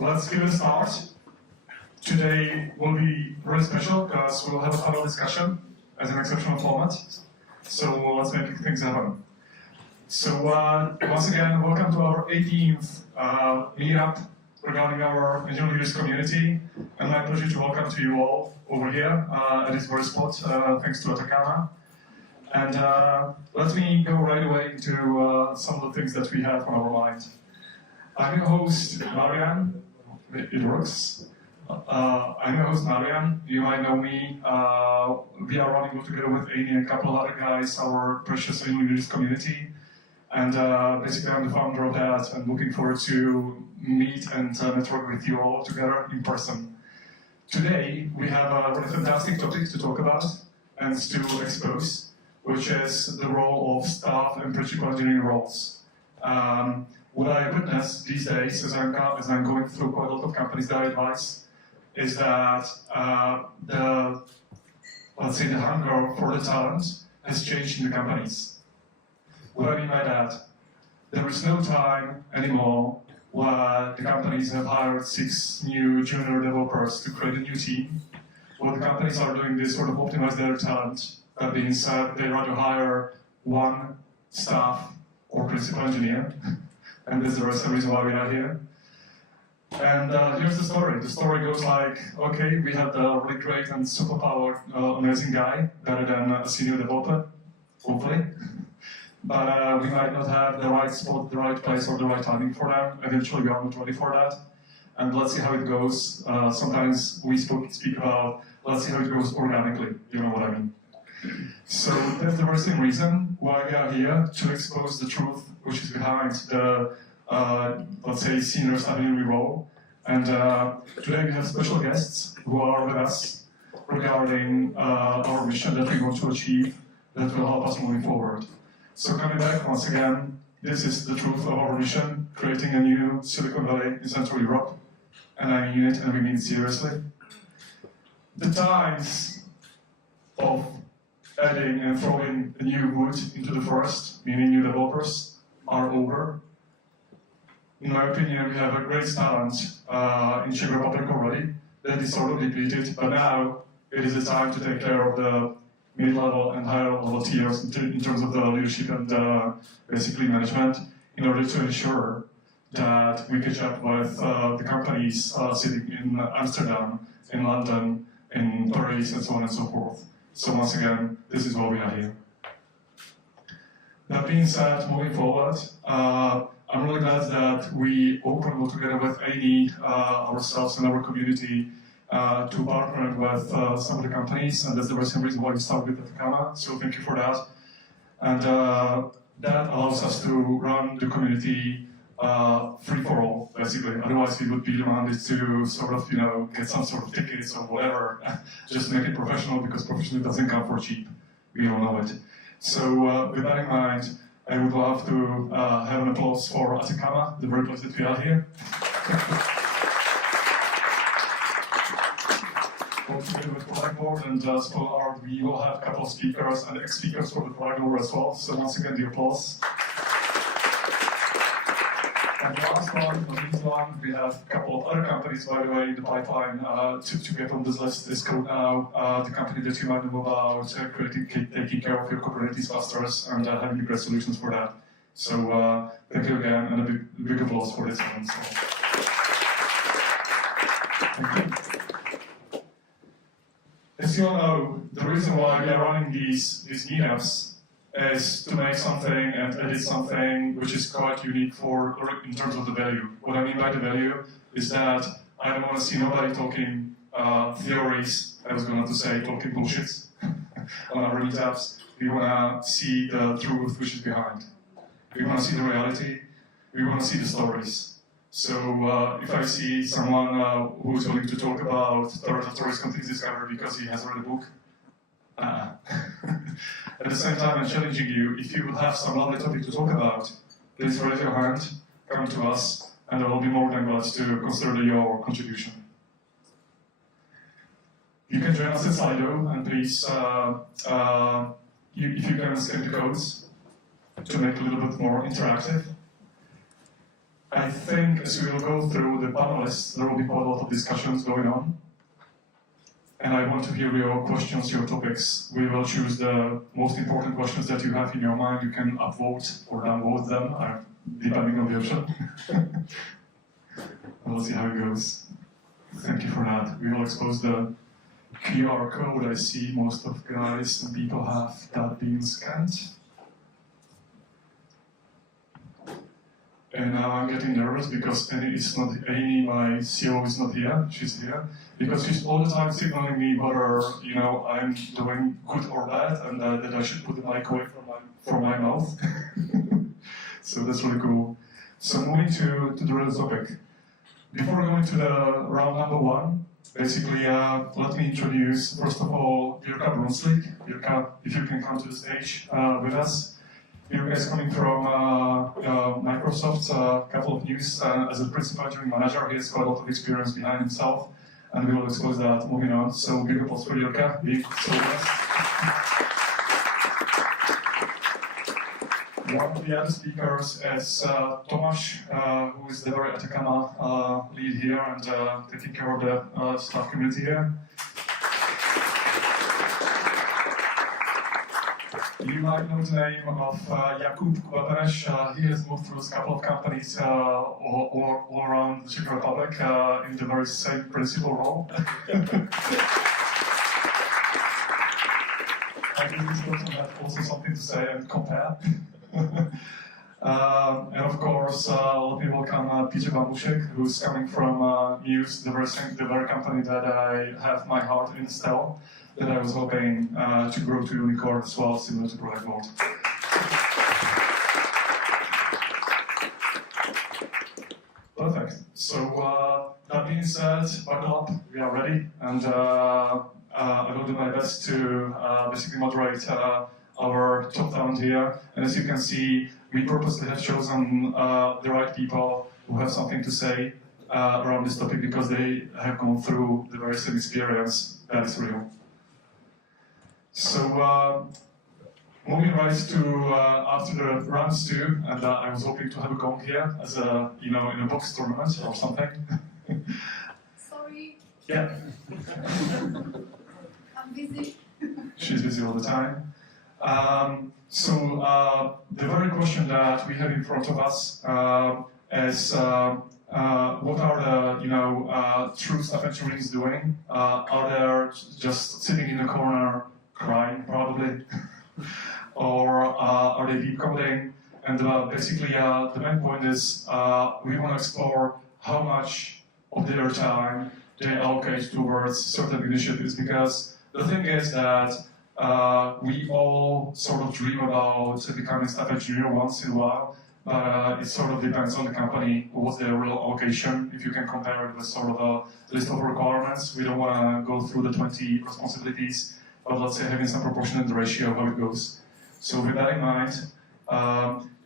let's give it a start. Today will be very special because we'll have a panel discussion as an exceptional format. So let's make things happen. So once again, welcome to our 18th meetup regarding our engineering leaders community. And my pleasure to welcome to you all over here at this very spot, thanks to Atacama. And let me go right away into some of the things that we have on our mind. I'm your host, Marian. It works. I'm your host, Marian. You might know me. We are running together with Amy and a couple of other guys, our precious engineering leaders community. And basically, I'm the founder of that and looking forward to meet and network with you all together in person. Today, we have a really fantastic topic to talk about and to expose, which is the role of staff and principal engineering roles. What I witness these days, as I'm going through quite a lot of companies that I advise, is that the hunger for the talent has changed in the companies. What I mean by that, there is no time anymore where the companies have hired 6 new junior developers to create a new team. What the companies are doing is sort of optimize their talent. That being said, they rather hire 1 staff or principal engineer, and that's the reason why we are here. And here's the story. The story goes like, okay, we have the really great and superpowered, amazing guy, better than a senior developer, hopefully. But we might not have the right spot, the right place, or the right timing for them. Eventually, we are not ready for that. And let's see how it goes. Sometimes we speak about, let's see how it goes organically. You know what I mean? So that's the very same reason why we are here, to expose the truth which is behind the, let's say, senior engineering role. And today we have special guests who are with us regarding our mission that we want to achieve that will help us moving forward. So coming back once again, this is the truth of our mission, creating a new Silicon Valley in Central Europe. And I mean it, and we mean it seriously. The times of adding and throwing a new wood into the forest, meaning new developers, are over. In my opinion, we have a great talent in Czech Republic already that is sort of depleted, but now it is the time to take care of the mid-level and higher-level tiers in terms of the leadership and basically management, in order to ensure that we catch up with the companies sitting in Amsterdam, in London, in Paris, and so on and so forth. So once again, this is why we are here. That being said, moving forward, I'm really glad that we opened together with Amy, ourselves and our community, to partner with some of the companies, and that's the same reason why we started with Atacama, so thank you for that. And that allows us to run the community free for all, basically. Otherwise, we would be demanded to sort of, get some sort of tickets or whatever, just make it professional, because professional doesn't come for cheap. We all know it. So with that in mind, I would love to have an applause for Atacama, the very place that we are here. Together with Blackboard and School Art, we will have a couple of speakers and ex-speakers for the Blackboard as well. So once again, the applause. And the last one, the least one, we have a couple of other companies, by the way, in the pipeline to get on this list. Is called now the company that you might know about, taking care of your Kubernetes clusters and having great solutions for that. So thank you again, and a big applause for this one. So. Thank you. As you all know, the reason why we are running these meetups is to make something and edit something which is quite unique in terms of the value. What I mean by the value is that I don't want to see nobody talking theories, I was going to say talking bullshit on our meetups. We want to see the truth which is behind. We want to see the reality. We want to see the stories. So if I see someone who's willing to talk about terrorist conflict discovery because he has read a book, at the same time, I'm challenging you, if you have some lovely topic to talk about, please raise your hand, come to us, and I will be more than glad to consider your contribution. You can join us at Slido, and please, if you can scan the codes to make it a little bit more interactive. I think as we will go through the panelists, there will be quite a lot of discussions going on. And I want to hear your questions, your topics. We will choose the most important questions that you have in your mind. You can upvote or downvote them, depending on the option. We'll see how it goes. Thank you for that. We will expose the QR code. I see most of guys and people have that being scanned. And now I'm getting nervous because Amy, my CEO, is not here. She's here because she's all the time signaling me whether I'm doing good or bad, and that I should put the mic away from my mouth. So that's really cool. So moving to the real topic. Before going to the round number one, basically let me introduce first of all Jirka Brunslik. Jirka, if you can come to the stage with us. Jirka is coming from Microsoft, a couple of years as a principal engineering manager. He has quite a lot of experience behind himself, and we will expose that moving on. So big applause for Jirka. One of the other speakers is Tomáš, who is the very Atacama lead here and taking care of the staff community here. You might know the name of Jakub Kubataneš. He has moved through a couple of companies all around the Czech Republic in the very same principal role. I think this person has also something to say and compare. And of course, let me welcome Peter Babušek, who's coming from Muse, the very company that I have my heart in still, that I was hoping to grow to unicorn as well, similar to Project Board. Perfect. So that being said, buckle up, we are ready, and I will do my best to basically moderate our top talent here. And as you can see, we purposely have chosen the right people who have something to say around this topic because they have gone through the very same experience that is real. So moving right to after the rounds two, and I was hoping to have a gong here as a in a box tournament or something. Sorry. Yeah. I'm busy. She's busy all the time. So the very question that we have in front of us is what are the true staff engineers doing? Are they just sitting in a corner crying probably, or are they deep coding? And basically the main point is we want to explore how much of their time they allocate towards certain initiatives, because the thing is that we all sort of dream about becoming staff engineer once in a while, but it sort of depends on the company, what's their real allocation. If you can compare it with sort of a list of requirements, we don't want to go through the 20 responsibilities, but let's say having some proportion in the ratio of how it goes. So with that in mind,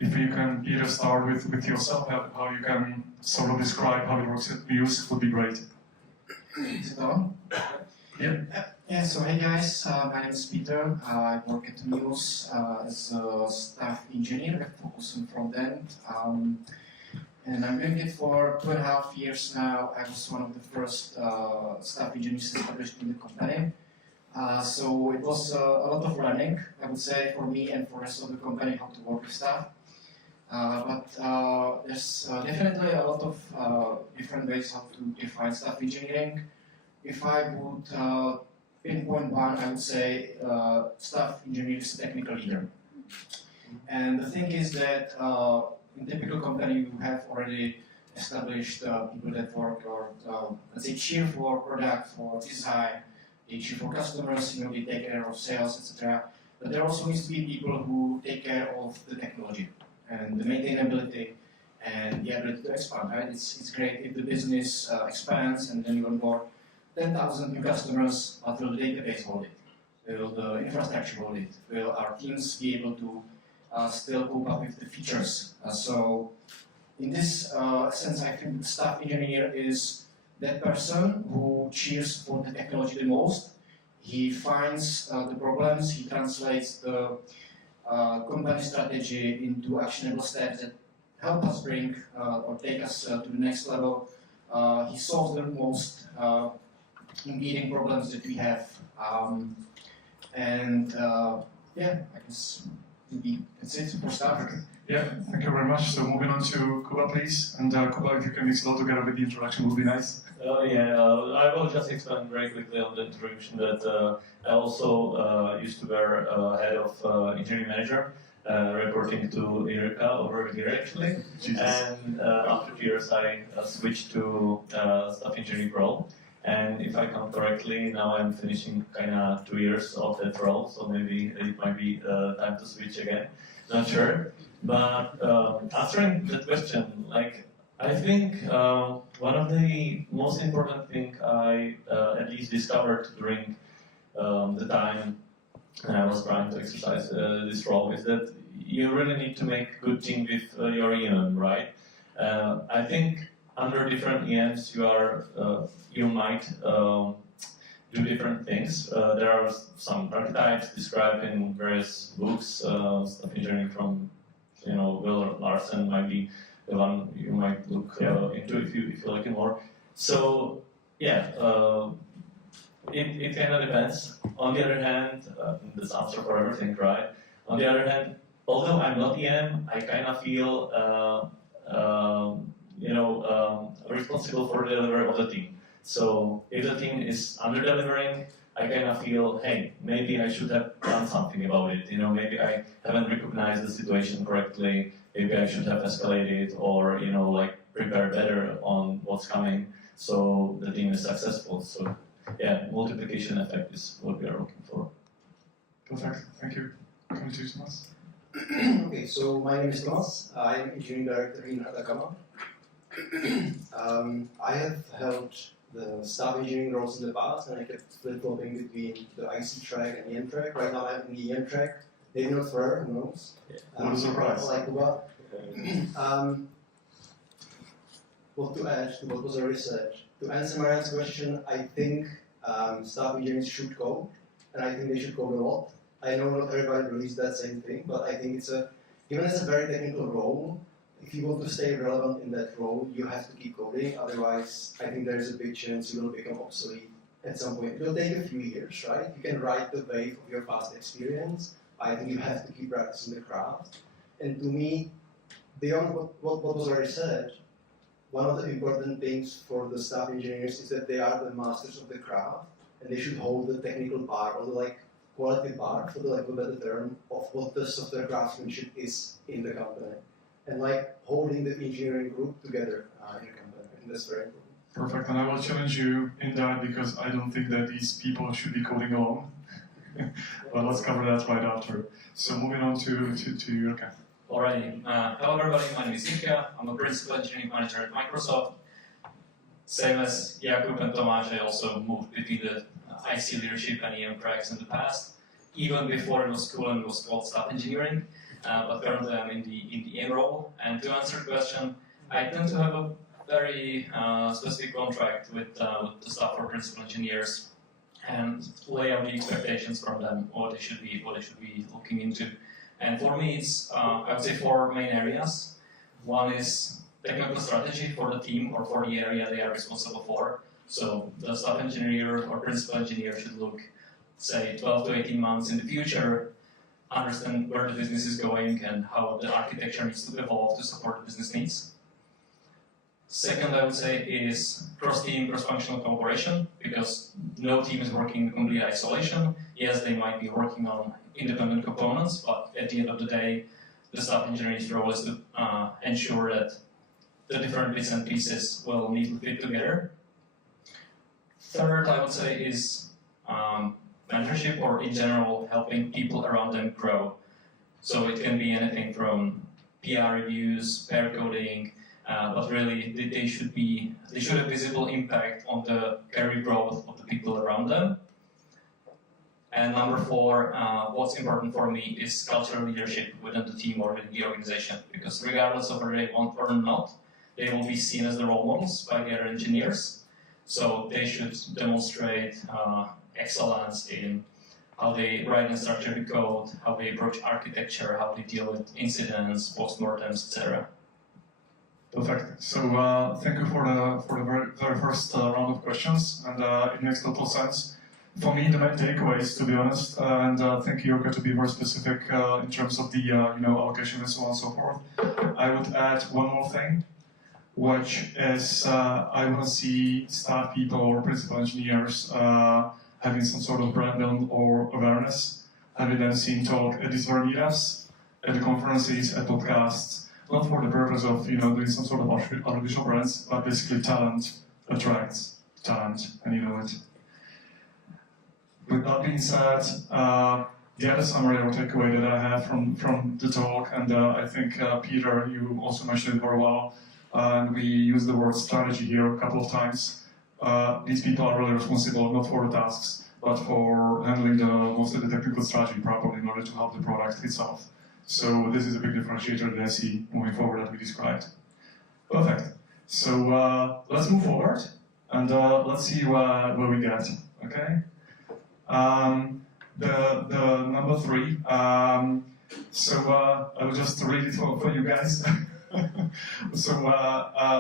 if you can either start with yourself, how you can sort of describe how it works at Muse would be great. Is it on? Yeah. Yeah, so hey guys, my name is Peter. I work at Muse as a staff engineer focusing front end. And I'm doing it for 2.5 years now. I was one of the first staff engineers established in the company. So it was a lot of learning, I would say, for me and for the rest of the company, how to work with staff. But there's definitely a lot of different ways how to define staff engineering. If I would pinpoint one, I would say staff engineer is a technical leader. And the thing is that in typical company you have already established people that work or let's say cheer for product, for design, they cheer for customers, they take care of sales, etc. But there also needs to be people who take care of the technology and the maintainability and the ability to expand, right? It's great if the business expands and then you onboard 10,000 new customers, but will the database hold it? Will the infrastructure hold it? Will our teams be able to still cope up with the features? So in this sense, I think the staff engineer is that person who cheers for the technology the most. He finds the problems, he translates the company strategy into actionable steps that help us bring or take us to the next level. He solves the most impeding problems that we have. Yeah, I guess maybe that's it for start. Yeah, thank you very much. So moving on to Kuba, please. And Kuba, if you can mix it all together with the introduction, would be nice. I will just expand very quickly on the introduction that I also used to wear head of engineering manager, reporting to Irka over here actually. Jesus. And after 2 years, I switched to staff engineering role. And if I count correctly, now I'm finishing kind of 2 years of that role, so maybe it might be time to switch again. Not sure. But answering that question, like, I think one of the most important things I at least discovered during the time I was trying to exercise this role is that you really need to make good team with your EM, right? I think under different EMs you might do different things. There are some archetypes described in various books. Stuff engineering from Will Larson might be the one you might look into if you like it more. So yeah, it kind of depends. On the other hand, this answer for everything, right? On the other hand, although I'm not EM, I kind of feel responsible for the delivery of the team. So if the team is under-delivering, I kind of feel, hey, maybe I should have done something about it. Maybe I haven't recognized the situation correctly. Maybe I should have escalated or, prepare better on what's coming so the team is successful. So yeah, multiplication effect is what we are looking for. Perfect, thank you. Come to Thomas. Okay, so my name is Thomas. I'm engineering director in Atacama. I have held the staff engineering roles in the past, and I kept flip-flopping between the IC track and EM track. Right now I'm in the EM track. Maybe not forever, who knows? What a surprise. Like Kuba. What to add to what was already said? To answer Marian's question, I think staff engineers should code, and I think they should code a lot. I know not everybody believes that same thing, but I think given it's a very technical role, if you want to stay relevant in that role, you have to keep coding. Otherwise, I think there's a big chance you will become obsolete at some point. It will take a few years, right? You can ride the wave of your past experience. I think you have to keep practicing the craft. And to me, beyond what was already said, one of the important things for the staff engineers is that they are the masters of the craft, and they should hold the technical bar, or the quality bar, for the lack of a better term, of what the software craftsmanship is in the company. And holding the engineering group together in a company. I think that's very important. Perfect, and I will challenge you in that because I don't think that these people should be coding alone. But let's cover that right after. So moving on to Jurka. Alrighty. Hello everybody, my name is Jurka. I'm a principal engineering manager at Microsoft. Same as Jakub and Tomáš, I also moved between the IC leadership and EM tracks in the past, even before it was cool and it was called staff engineering. But currently I'm in the EM role. And to answer the question, I tend to have a very specific contract with the staff or principal engineers and lay out the expectations from them, what they should be looking into. And for me, it's I would say 4 main areas. One is technical strategy for the team or for the area they are responsible for. So the staff engineer or principal engineer should look, say, 12 to 18 months in the future, understand where the business is going and how the architecture needs to evolve to support the business needs. Second, I would say, is cross-team, cross-functional cooperation, because no team is working in complete isolation. Yes, they might be working on independent components, but at the end of the day, the staff engineering's role is to ensure that the different bits and pieces will need to fit together. Third, I would say, is mentorship, or in general, helping people around them grow. So it can be anything from PR reviews, pair coding, but really they should have visible impact on the career growth of the people around them. And number 4, what's important for me is cultural leadership within the team or within the organization, because regardless of whether they want or not, they will be seen as the role models by the other engineers. So they should demonstrate excellence in how they write and structure the code, how they approach architecture, how they deal with incidents, postmortems, etc. Perfect. So thank you for the very first round of questions, and it makes total sense. For me, the main takeaways, to be honest, and thank you, Jurka, to be more specific in terms of the allocation and so on and so forth. I would add one more thing, which is I want to see staff people or principal engineers having some sort of brand build or awareness, having them seen talk at these very meetups, at the conferences, at podcasts, not for the purpose of doing some sort of artificial brands, but basically talent attracts talent, and you know it. With that being said, the other summary or takeaway that I have from the talk, and I think Peter, you also mentioned it very well, and we used the word strategy here a couple of times. These people are really responsible not for the tasks, but for handling mostly the technical strategy properly in order to help the product itself. So this is a big differentiator that I see moving forward that we described. Perfect. So let's move forward and let's see where we get. Okay. The number 3. So I will just read it for you guys. So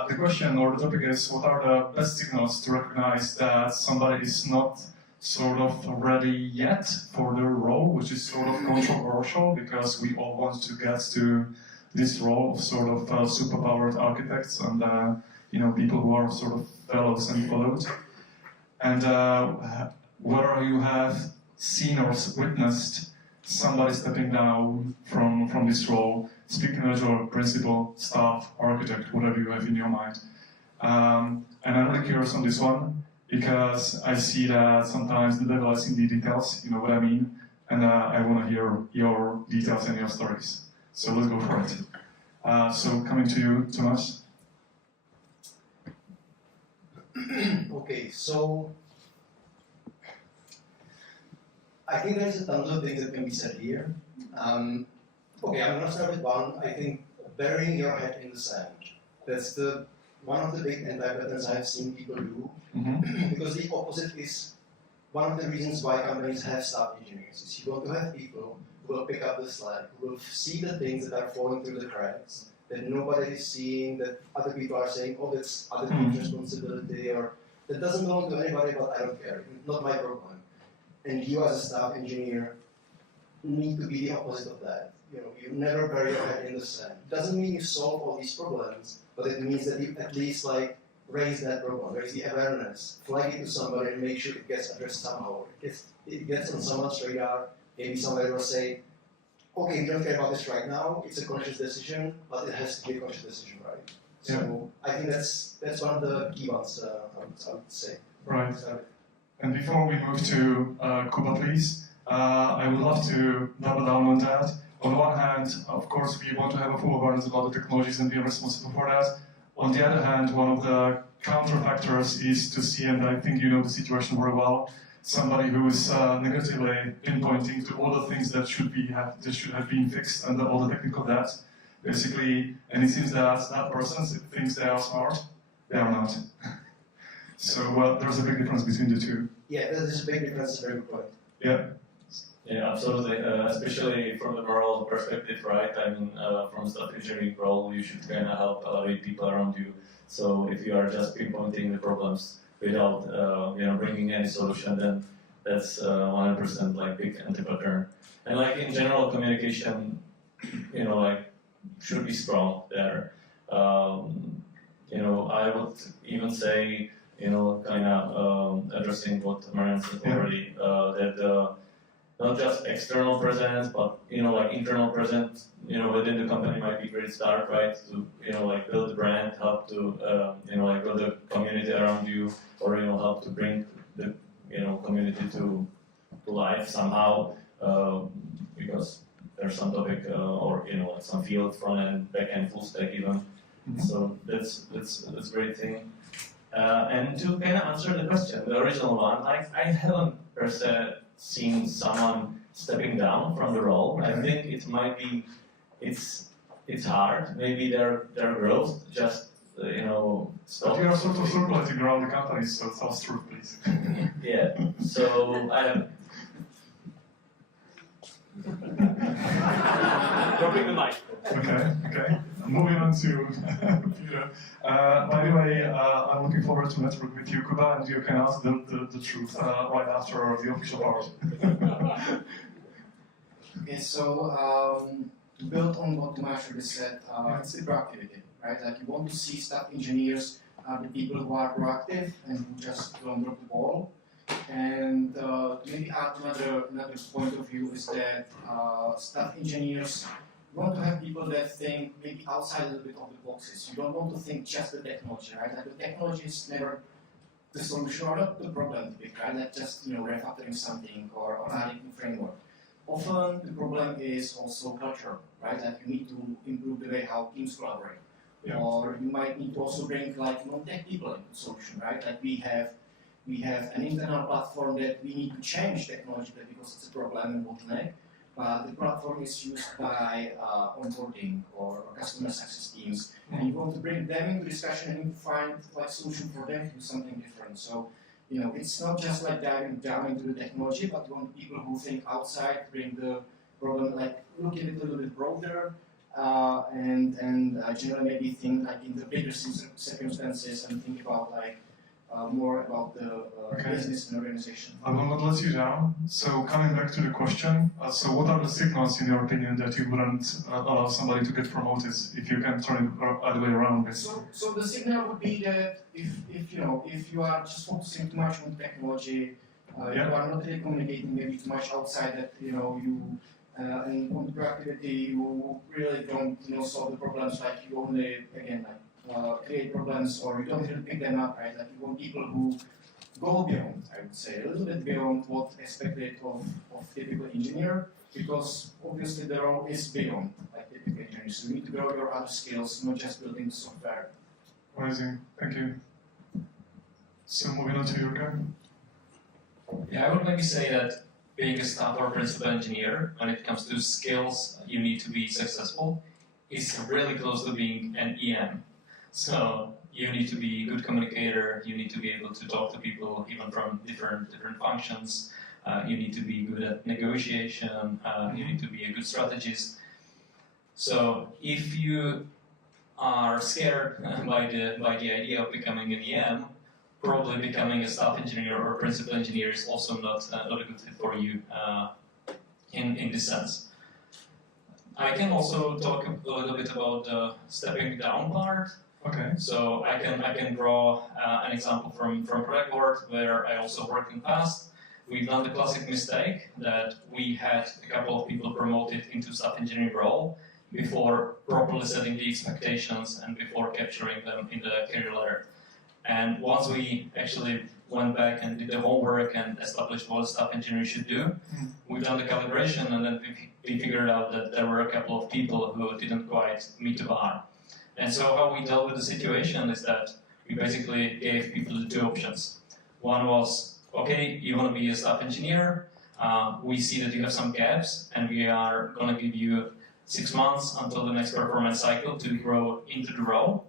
the question or the topic is, what are the best signals to recognize that somebody is not sort of ready yet for the role, which is sort of controversial because we all want to get to this role of sort of superpowered architects and people who are sort of fellows and followed. And whether you have seen or witnessed somebody stepping down from this role, speaking manager, principal, staff, architect, whatever you have in your mind. And I'm really curious on this one because I see that sometimes the devil is in the details, you know what I mean? And I want to hear your details and your stories. So let's go for it. So coming to you, Tomas. Okay, so I think there's tons of things that can be said here. Okay, I'm going to start with one. I think burying your head in the sand. That's one of the big anti-patterns I've seen people do. Mm-hmm. Because the opposite is one of the reasons why companies have staff engineers. Is you want to have people who will pick up the slack, who will see the things that are falling through the cracks, that nobody is seeing, that other people are saying, oh, that's other people's responsibility, or that doesn't belong to anybody, but I don't care. It's not my problem. And you as a staff engineer need to be the opposite of that. You never bury your head in the sand. It doesn't mean you solve all these problems, but it means that you at least raise that problem, raise the awareness, flag it to somebody and make sure it gets addressed somehow. It gets on someone's radar. Maybe somebody will say, okay, we don't care about this right now, it's a conscious decision, but it has to be a conscious decision, right? So I think that's one of the key ones, I would say. Right. And before we move to Kuba, please, I would love to double down on that. On the one hand, of course, we want to have a full awareness about the technologies and be responsible for that. On the other hand, one of the counter factors is to see, and I think you know the situation very well, somebody who is negatively pinpointing to all the things that should have been fixed and all the technical debt, basically, and it seems that that person thinks they are smart, they are not. So there's a big difference between the two. Yeah, there's a big difference, very good point. Yeah. Yeah, absolutely. Especially from the moral perspective, right? I mean, from staff engineering role, you should kind of help elevate people around you. So if you are just pinpointing the problems without, bringing any solution, then that's 100% like big anti-pattern. And like in general, communication, should be strong there. I would even say, addressing what Marian said already, that not just external presence, but internal presence, within the company might be a great start, right? To build the brand, help to build the community around you, or help to bring the community to life somehow, because there's some topic or some field, front end, back end, full stack even. So that's a great thing. And to kind of answer the question, the original one, I haven't per se seen someone stepping down from the role. I think it might be, it's hard. Maybe their growth just stopped. But you are sort of circulating around the company, so tell us true, please. Yeah. So Dropping the mic. Okay. Moving on to Peter. By the way, I'm looking forward to network with you, Kuba, and you can ask the truth right after the official part. Okay, so to build on what Tomasz already said, it's the proactivity, right? Like you want to see staff engineers are the people who are proactive and who just don't drop the ball. And to maybe add another point of view is that staff engineers want to have people that think maybe outside a little bit of the boxes. You don't want to think just the technology, right? Like the technology is never the solution or not the problem, right? Like just refactoring something or adding a framework. Often the problem is also culture, right? Like you need to improve the way how teams collaborate. Yeah. Or you might need to also bring like non-tech people into the solution, right? Like we have an internal platform that we need to change technology because it's a problem and bottleneck, but the platform is used by onboarding or customer success teams, and you want to bring them into discussion and you find like solution for them to do something different. So it's not just like diving down into the technology, but you want people who think outside, bring the problem, like look at it a little bit broader, and generally maybe think like in the bigger circumstances and think about like more about the business and organization. I will not let you down. So coming back to the question, so what are the signals in your opinion that you wouldn't allow somebody to get promoted if you can turn it other way around? So the signal would be that if you are just focusing too much on technology, you are not really communicating maybe too much outside that you and on proactivity you really don't solve the problems, like you only again like create problems or you don't really pick them up, right? Like you want people who go beyond, I would say, a little bit beyond what expected of typical engineer, because obviously the role is beyond like typical engineering. So you need to grow your other skills, not just building software. Amazing, thank you. So moving on to Jurgen. Yeah, I would maybe say that being a staff or principal engineer, when it comes to skills you need to be successful, is really close to being an EM. So you need to be a good communicator, you need to be able to talk to people even from different functions, you need to be good at negotiation, you need to be a good strategist. So if you are scared by the idea of becoming an EM, probably becoming a staff engineer or principal engineer is also not a good fit for you in this sense. I can also talk a little bit about the stepping down part. Okay. So I can draw an example from product board where I also worked in the past. We've done the classic mistake that we had a couple of people promoted into staff engineering role before properly setting the expectations and before capturing them in the career ladder. And once we actually went back and did the homework and established what a staff engineer should do, we've done the calibration and then we figured out that there were a couple of people who didn't quite meet the bar. And so how we dealt with the situation is that we basically gave people the two options. One was, okay, you want to be a staff engineer, we see that you have some gaps and we are going to give you 6 months until the next performance cycle to grow into the role.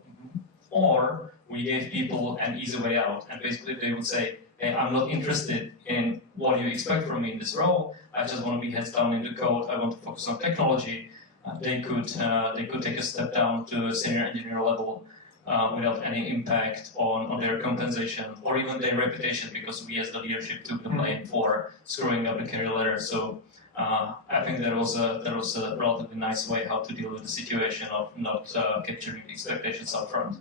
Or we gave people an easy way out and basically they would say, hey, I'm not interested in what you expect from me in this role, I just want to be heads down in the code, I want to focus on technology. They could take a step down to a senior engineer level without any impact on their compensation or even their reputation, because we as the leadership took the blame for screwing up the career ladder. So I think that was a relatively nice way how to deal with the situation of not capturing the expectations up front.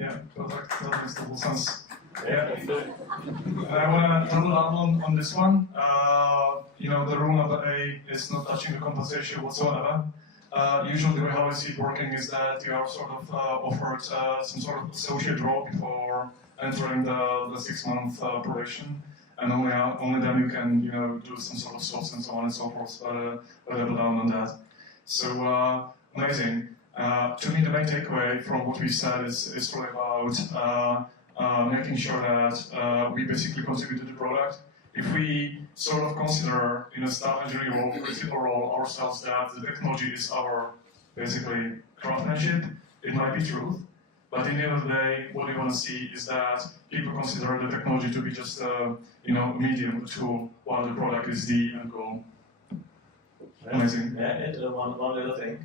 Yeah, perfect. That makes total sense. Yeah. And I want to double down on this one. The rule number A is not touching the compensation whatsoever. Usually the way how I see it working is that you are sort of offered some sort of associate role before entering the 6-month probation, and only then you can do some sort of sorts and so on and so forth. But double down on that. So amazing. To me, the main takeaway from what we said is really about making sure that we basically contribute to the product. If we sort of consider in a staff engineering role, principal role, ourselves that the technology is our basically craftsmanship, it might be truth. But in the end of the day, what we want to see is that people consider the technology to be just a medium, a tool, while the product is the end goal. Amazing. Yeah, one little thing.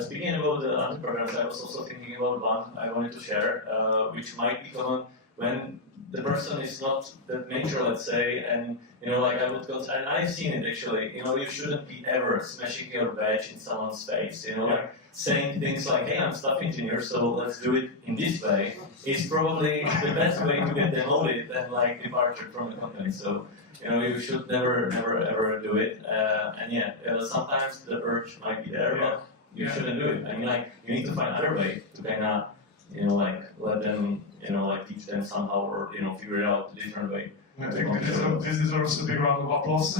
Speaking about the entrepreneurs, I was also thinking about one I wanted to share, which might be common when the person is not that major, let's say, and like I would consider, and I've seen it actually. You shouldn't be ever smashing your badge in someone's face. Like saying things like, "Hey, I'm staff engineer, so let's do it in this way," is probably the best way to get demoted and like departure from the company. So. You should never ever do it. And sometimes the urge might be there, but you shouldn't do it. I mean, like, you need to find another way to kind of, like, let them, like, teach them somehow or, figure it out a different way. I think this deserves a big round of applause.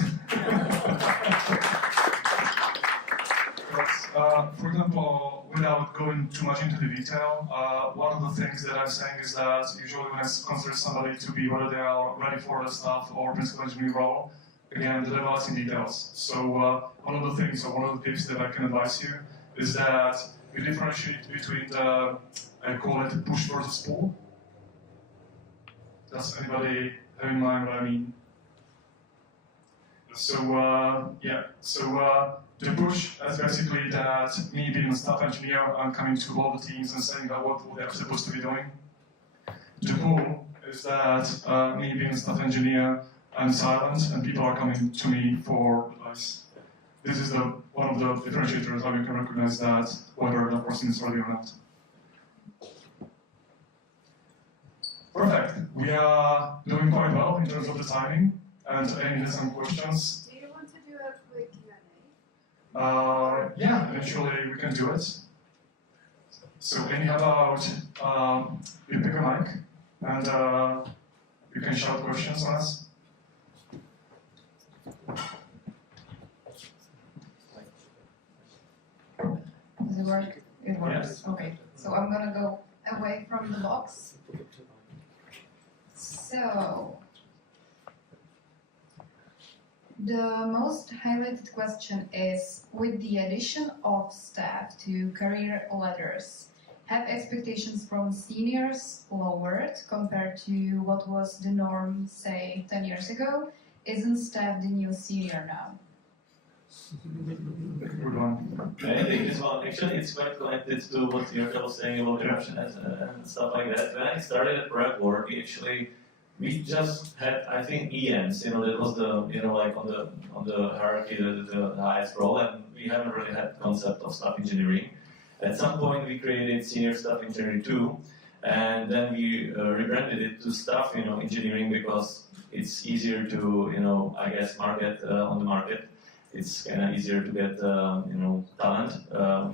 For example, without going too much into the detail, one of the things that I'm saying is that usually when I consider somebody to be whether they are ready for the staff or principal engineering role, again, the devil is in details. So one of the things, or one of the tips that I can advise you is that you differentiate between the, I call it push versus pull. Does anybody have in mind what I mean? So the push is basically that me being a staff engineer, I'm coming to all the teams and saying that what they're supposed to be doing. The pull is that me being a staff engineer, I'm silent and people are coming to me for advice. This is one of the differentiators how you can recognize that whether that person is ready or not. Perfect. We are doing quite well in terms of the timing. And Amy has some questions. Do you want to do a quick Q&A? Yeah, eventually we can do it. So Amy, how about you pick a mic and you can shout questions on us. Does it work? It works. Yes. Okay. So I'm gonna go away from the box. So the most highlighted question is, with the addition of staff to career ladders, have expectations from seniors lowered compared to what was the norm, say, 10 years ago? Isn't staff the new senior now? Good one. I think this one, actually, it's quite connected to what Jurka was saying about direction and stuff like that. When I started at Prague Work, we just had, I think, EMs, that was the, like on the hierarchy, the highest role, and we haven't really had concept of staff engineering. At some point, we created senior staff engineering too, and then we rebranded it to staff, engineering, because it's easier to, I guess, market on the market. It's kind of easier to get, talent,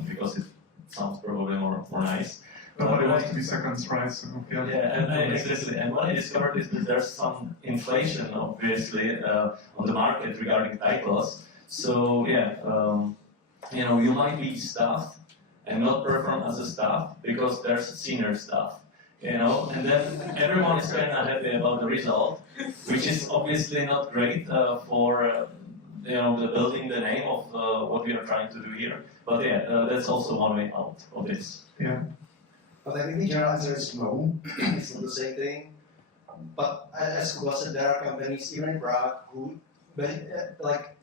because it sounds probably more nice. Nobody wants to be seconds, right? So, exactly. And what I discovered is that there's some inflation, obviously, on the market regarding titles. So, you might be staff and not perform as a staff because there's senior staff, and then everyone is kind of happy about the result, which is obviously not great for, the building the name of what we are trying to do here. But that's also one way out of this. Yeah. But I think the general answer is no. It's not the same thing. But as Kuba said, there are companies, even in Prague, who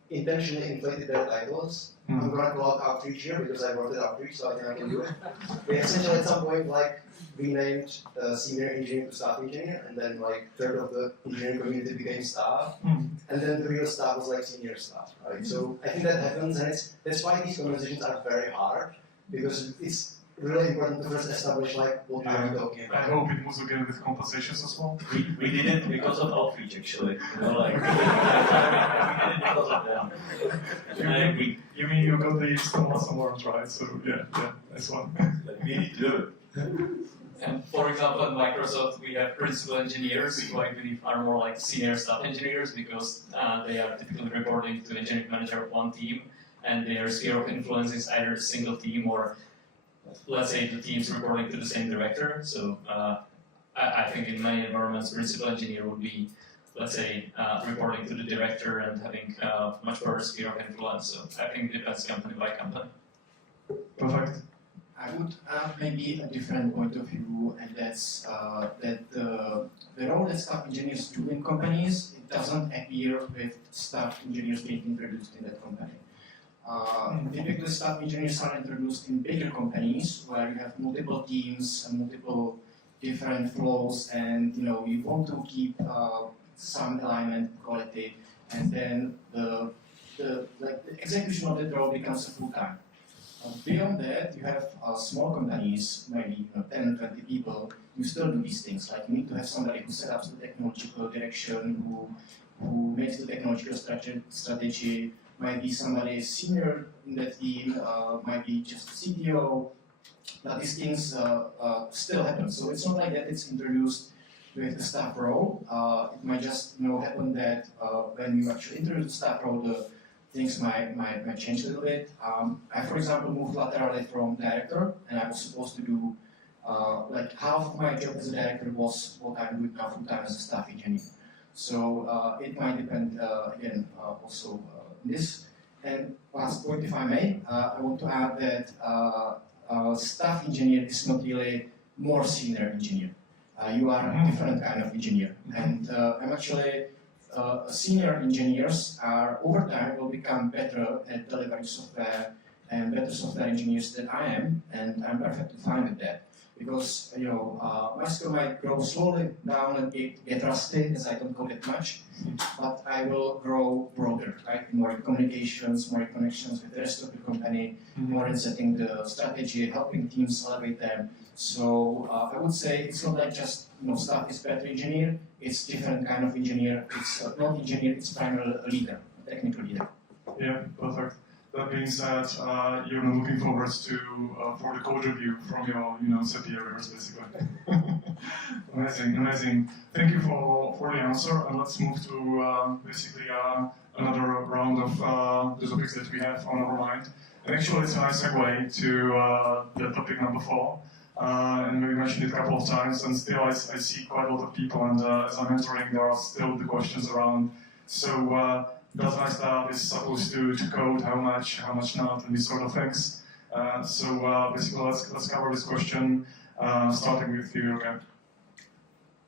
intentionally inflated their titles. I'm going to call out outreach here because I worked at outreach, so I think I can do it. They essentially at some point renamed senior engineer to staff engineer, and then third of the engineering community became staff, and then the real staff was senior staff, right? So I think that happens, and that's why these conversations are very hard, because it's really important to first establish what are we talking about. I hope it moves again with compensations as well. We did it because of outreach, actually. We did it because of them. You mean you got the stimulus awards, right? So yeah, that's one. We need to do it. And for example, at Microsoft, we have principal engineers who I believe are more like senior staff engineers because they are typically reporting to the engineering manager of one team, and their sphere of influence is either a single team or, let's say, the teams reporting to the same director. So I think in many environments, principal engineer would be, let's say, reporting to the director and having much broader sphere of influence. So I think it depends company by company. Perfect. I would have maybe a different point of view, and that's that the role that staff engineers do in companies, it doesn't appear with staff engineers being introduced in that company. Typically, staff engineers are introduced in bigger companies where you have multiple teams and multiple different flows, and you want to keep some alignment quality, and then the execution of the role becomes a full time. Beyond that, you have small companies, maybe 10, 20 people. You still do these things. Like you need to have somebody who sets up the technological direction, who makes the technological strategy. Might be somebody senior in that team, might be just a CTO. But these things still happen. So it's not like that it's introduced with the staff role. It might just happen that when you actually introduce the staff role, the things might change a little bit. I, for example, moved laterally from director, and I was supposed to do like half of my job as a director was what I'm doing now full time as a staff engineer. So it might depend again also this. And last point, if I may, I want to add that staff engineer is not really more senior engineer. You are a different kind of engineer, and I'm actually. Senior engineers are over time will become better at delivering software and better software engineers than I am, and I'm perfectly fine with that because my skill might grow slowly down and get rusty as I don't code it much, but I will grow broader, right? More communications, more connections with the rest of the company, more in setting the strategy, helping teams elevate them. So I would say it's not like just staff is better engineer. It's different kind of engineer. It's not engineer. It's primarily a leader, a technical leader. Yeah, perfect. That means that you're not looking forward to for the code review from your superiors, basically. Amazing. Thank you for the answer. And let's move to basically another round of the topics that we have on our mind. And actually, it's a nice segue to the topic number 4. And we mentioned it a couple of times, and still I see quite a lot of people, and as I'm entering, there are still the questions around. So, does my staff is supposed to code, how much not, and these sort of things. So basically, let's cover this question, starting with you, okay?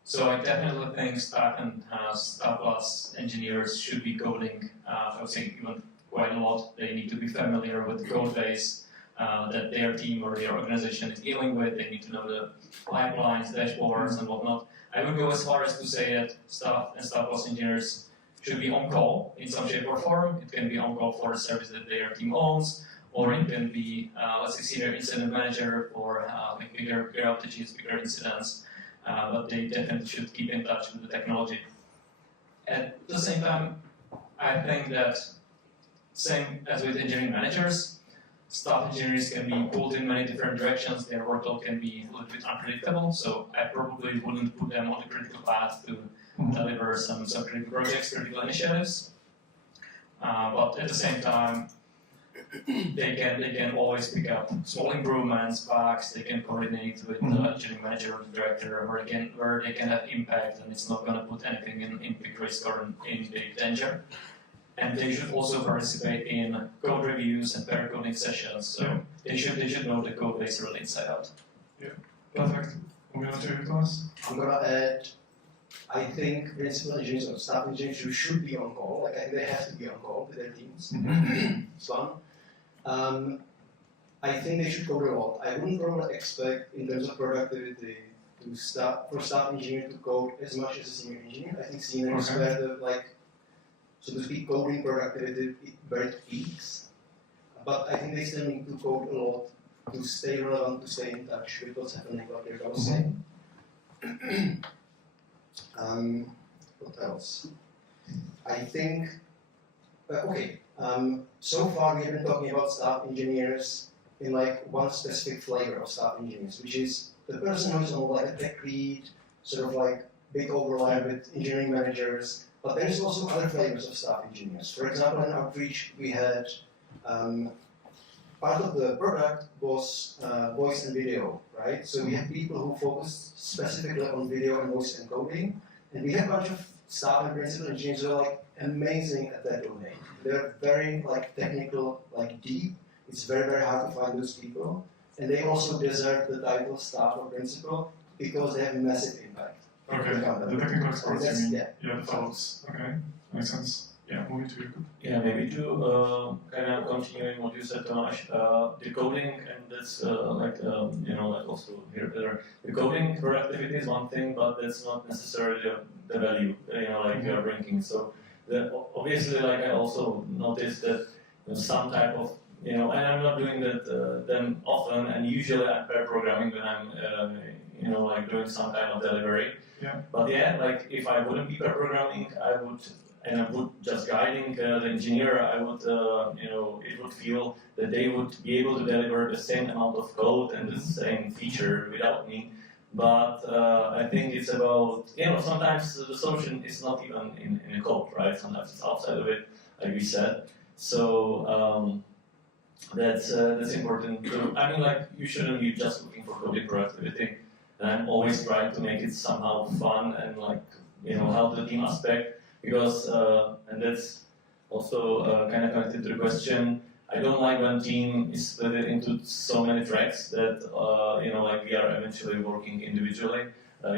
So I definitely think staff and staff plus engineers should be coding. I would say even quite a lot. They need to be familiar with the code base that their team or their organization is dealing with. They need to know the pipelines, dashboards, and whatnot. I would go as far as to say that staff and staff plus engineers should be on call in some shape or form. It can be on call for a service that their team owns, or it can be, let's say, senior incident manager for like bigger outages, bigger incidents. But they definitely should keep in touch with the technology. At the same time, I think that same as with engineering managers, staff engineers can be pulled in many different directions. Their workload can be a little bit unpredictable, so I probably wouldn't put them on the critical path to deliver some critical projects, critical initiatives. But at the same time, they can always pick up small improvements, bugs. They can coordinate with the engineering manager or the director, where they can have impact, and it's not going to put anything in big risk or in big danger. And they should also participate in code reviews and pair coding sessions. So they should know the code base really inside out. Yeah, perfect. Moving on to you, Thomas. I'm gonna add, I think principal engineers or staff engineers should be on call. Like I think they have to be on call with their teams. It's one. I think they should code a lot. I wouldn't probably expect in terms of productivity for staff engineer to code as much as a senior engineer. I think seniors where the so to speak, coding productivity where it peaks. But I think they still need to code a lot to stay relevant, to stay in touch with what's happening, what they're saying. What else? I think, so far we have been talking about staff engineers in like one specific flavor of staff engineers, which is the person who's on like a tech lead, sort of like big overlap with engineering managers. But there is also other flavors of staff engineers. For example, in Outreach, we had part of the product was voice and video, right? So we have people who focus specifically on video and voice encoding, and we have a bunch of staff and principal engineers who are like amazing at that domain. They're very like technical, like deep. It's very, very hard to find those people, and they also deserve the title staff or principal because they have massive impact. Okay, the technical experts, you mean? Yeah. The fellows. Okay, makes sense. Yeah, moving to you. Yeah, maybe to kind of continuing what you said, Tomasz, the coding, and that's like also here better. The coding productivity is one thing, but that's not necessarily the value, you're bringing. So obviously, like I also noticed that some type of and I'm not doing that them often, and usually I'm pair programming when I'm doing some kind of delivery. Yeah. But yeah, like if I wouldn't be pair programming, I would just guiding the engineer, I would, it would feel that they would be able to deliver the same amount of code and the same feature without me. But I think it's about, sometimes the solution is not even in the code, right? Sometimes it's outside of it, like we said. So that's important too. I mean, like, you shouldn't be just looking for coding productivity. And I'm always trying to make it somehow fun and help the team aspect. Because, and that's also kind of connected to the question, I don't like when team is split into so many tracks that, we are eventually working individually, that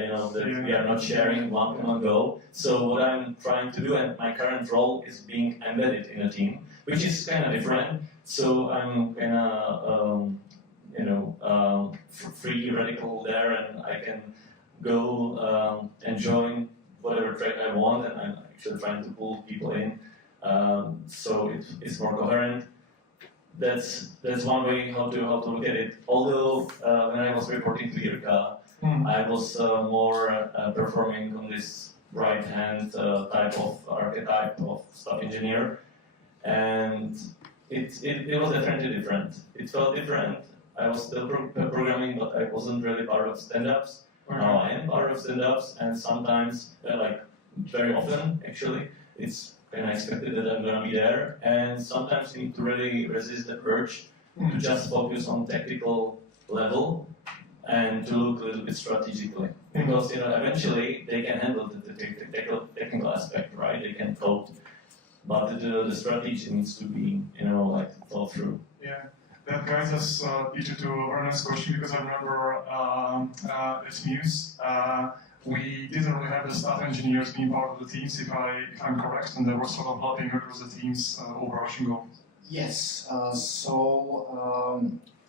we are not sharing one common goal. So what I'm trying to do, and my current role is being embedded in a team, which is kind of different. So I'm kind of, free radical there, and I can go and join whatever track I want, and I'm actually trying to pull people in, so it's more coherent. That's one way how to look at it. Although when I was reporting to Jirka, I was more performing on this right-hand type of archetype of staff engineer, and it was definitely different. It felt different. I was still programming, but I wasn't really part of stand-ups. Now I am part of stand-ups, and sometimes, very often actually, it's kind of expected that I'm gonna be there, and sometimes you need to really resist the urge to just focus on technical level and to look a little bit strategically. Because eventually they can handle the technical aspect, right? They can code, but the strategy needs to be thought through. Yeah. That guides us, Peter, to our next question, because I remember at Muse, we didn't really have the staff engineers being part of the teams, if I'm correct, and they were sort of helping across the team's overarching goals. Yes,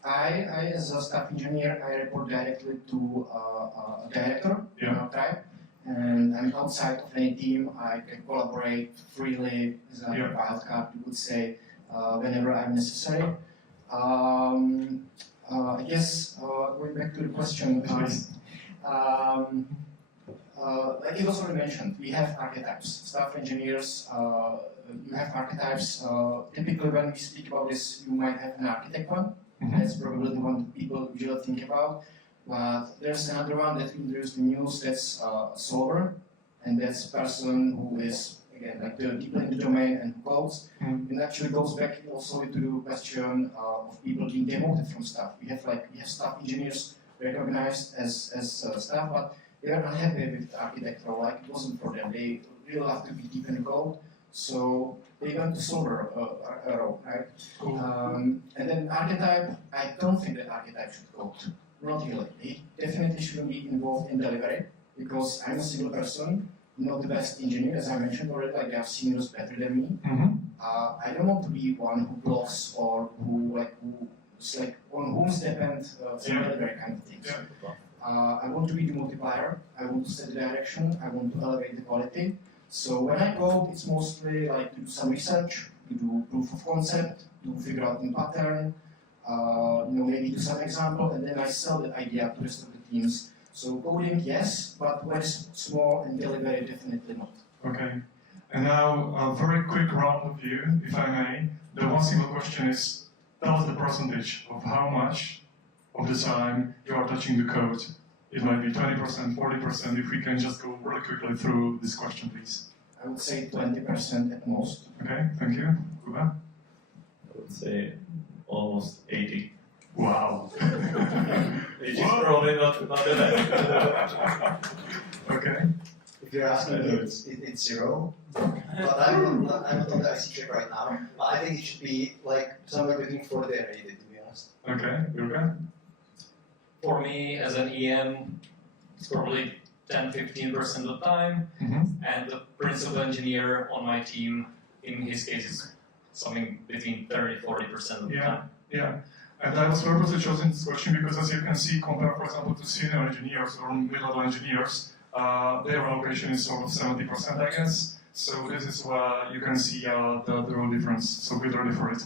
I, as a staff engineer, I report directly to a director in our tribe, and I'm outside of any team. I can collaborate freely as a wildcard, you would say, whenever I'm necessary. I guess going back to the question, like it was already mentioned, we have archetypes. Staff engineers, you have archetypes. Typically, when we speak about this, you might have an architect one. That's probably the one that people usually think about. But there's another one that we introduced in news. That's a solver, and that's a person who is deeply in the domain and who codes. And actually goes back also into the question of people being demoted from staff. We have staff engineers recognized as staff, but they are unhappy with the architecture. Like it wasn't for them. They really have to be deep in the code, so they went to solver role, right? Cool. And then archetype, I don't think that archetype should code. Not really. They definitely shouldn't be involved in delivery, because I'm a single person, not the best engineer, as I mentioned already. Like there are seniors better than me. I don't want to be one who blocks or who's on whom's depend delivery kind of things. I want to be the multiplier. I want to set the direction. I want to elevate the quality. So when I code, it's mostly like to do some research, to do proof of concept, to figure out new pattern, maybe do some example, and then I sell that idea to the rest of the teams. So coding, yes, but very small, and delivery, definitely not. Okay. And now a very quick round of you, if I may. The one single question is, tell us the percentage of how much of the time you are touching the code. It might be 20%, 40%, if we can just go really quickly through this question, please. I would say 20% at most. Okay, thank you. Kuba? I would say almost 80. Wow. Which is probably not the best. Okay. If you're asking me, it's 0. But I'm not on the IC check right now. But I think it should be like somewhere between 40 and 80, to be honest. Okay, Jurgen? For me, as an EM, it's probably 10-15% of the time, and the principal engineer on my team in his case, it's something between 30-40% of the time. Yeah. And I was purposely choosing this question because, as you can see, compared, for example, to senior engineers or mid-level engineers, their allocation is sort of 70%, I guess. So this is where you can see the real difference. So get ready for it.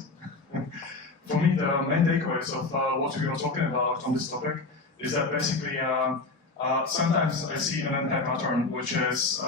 For me, the main takeaways of what we are talking about on this topic is that basically sometimes I see an anti-pattern, which is,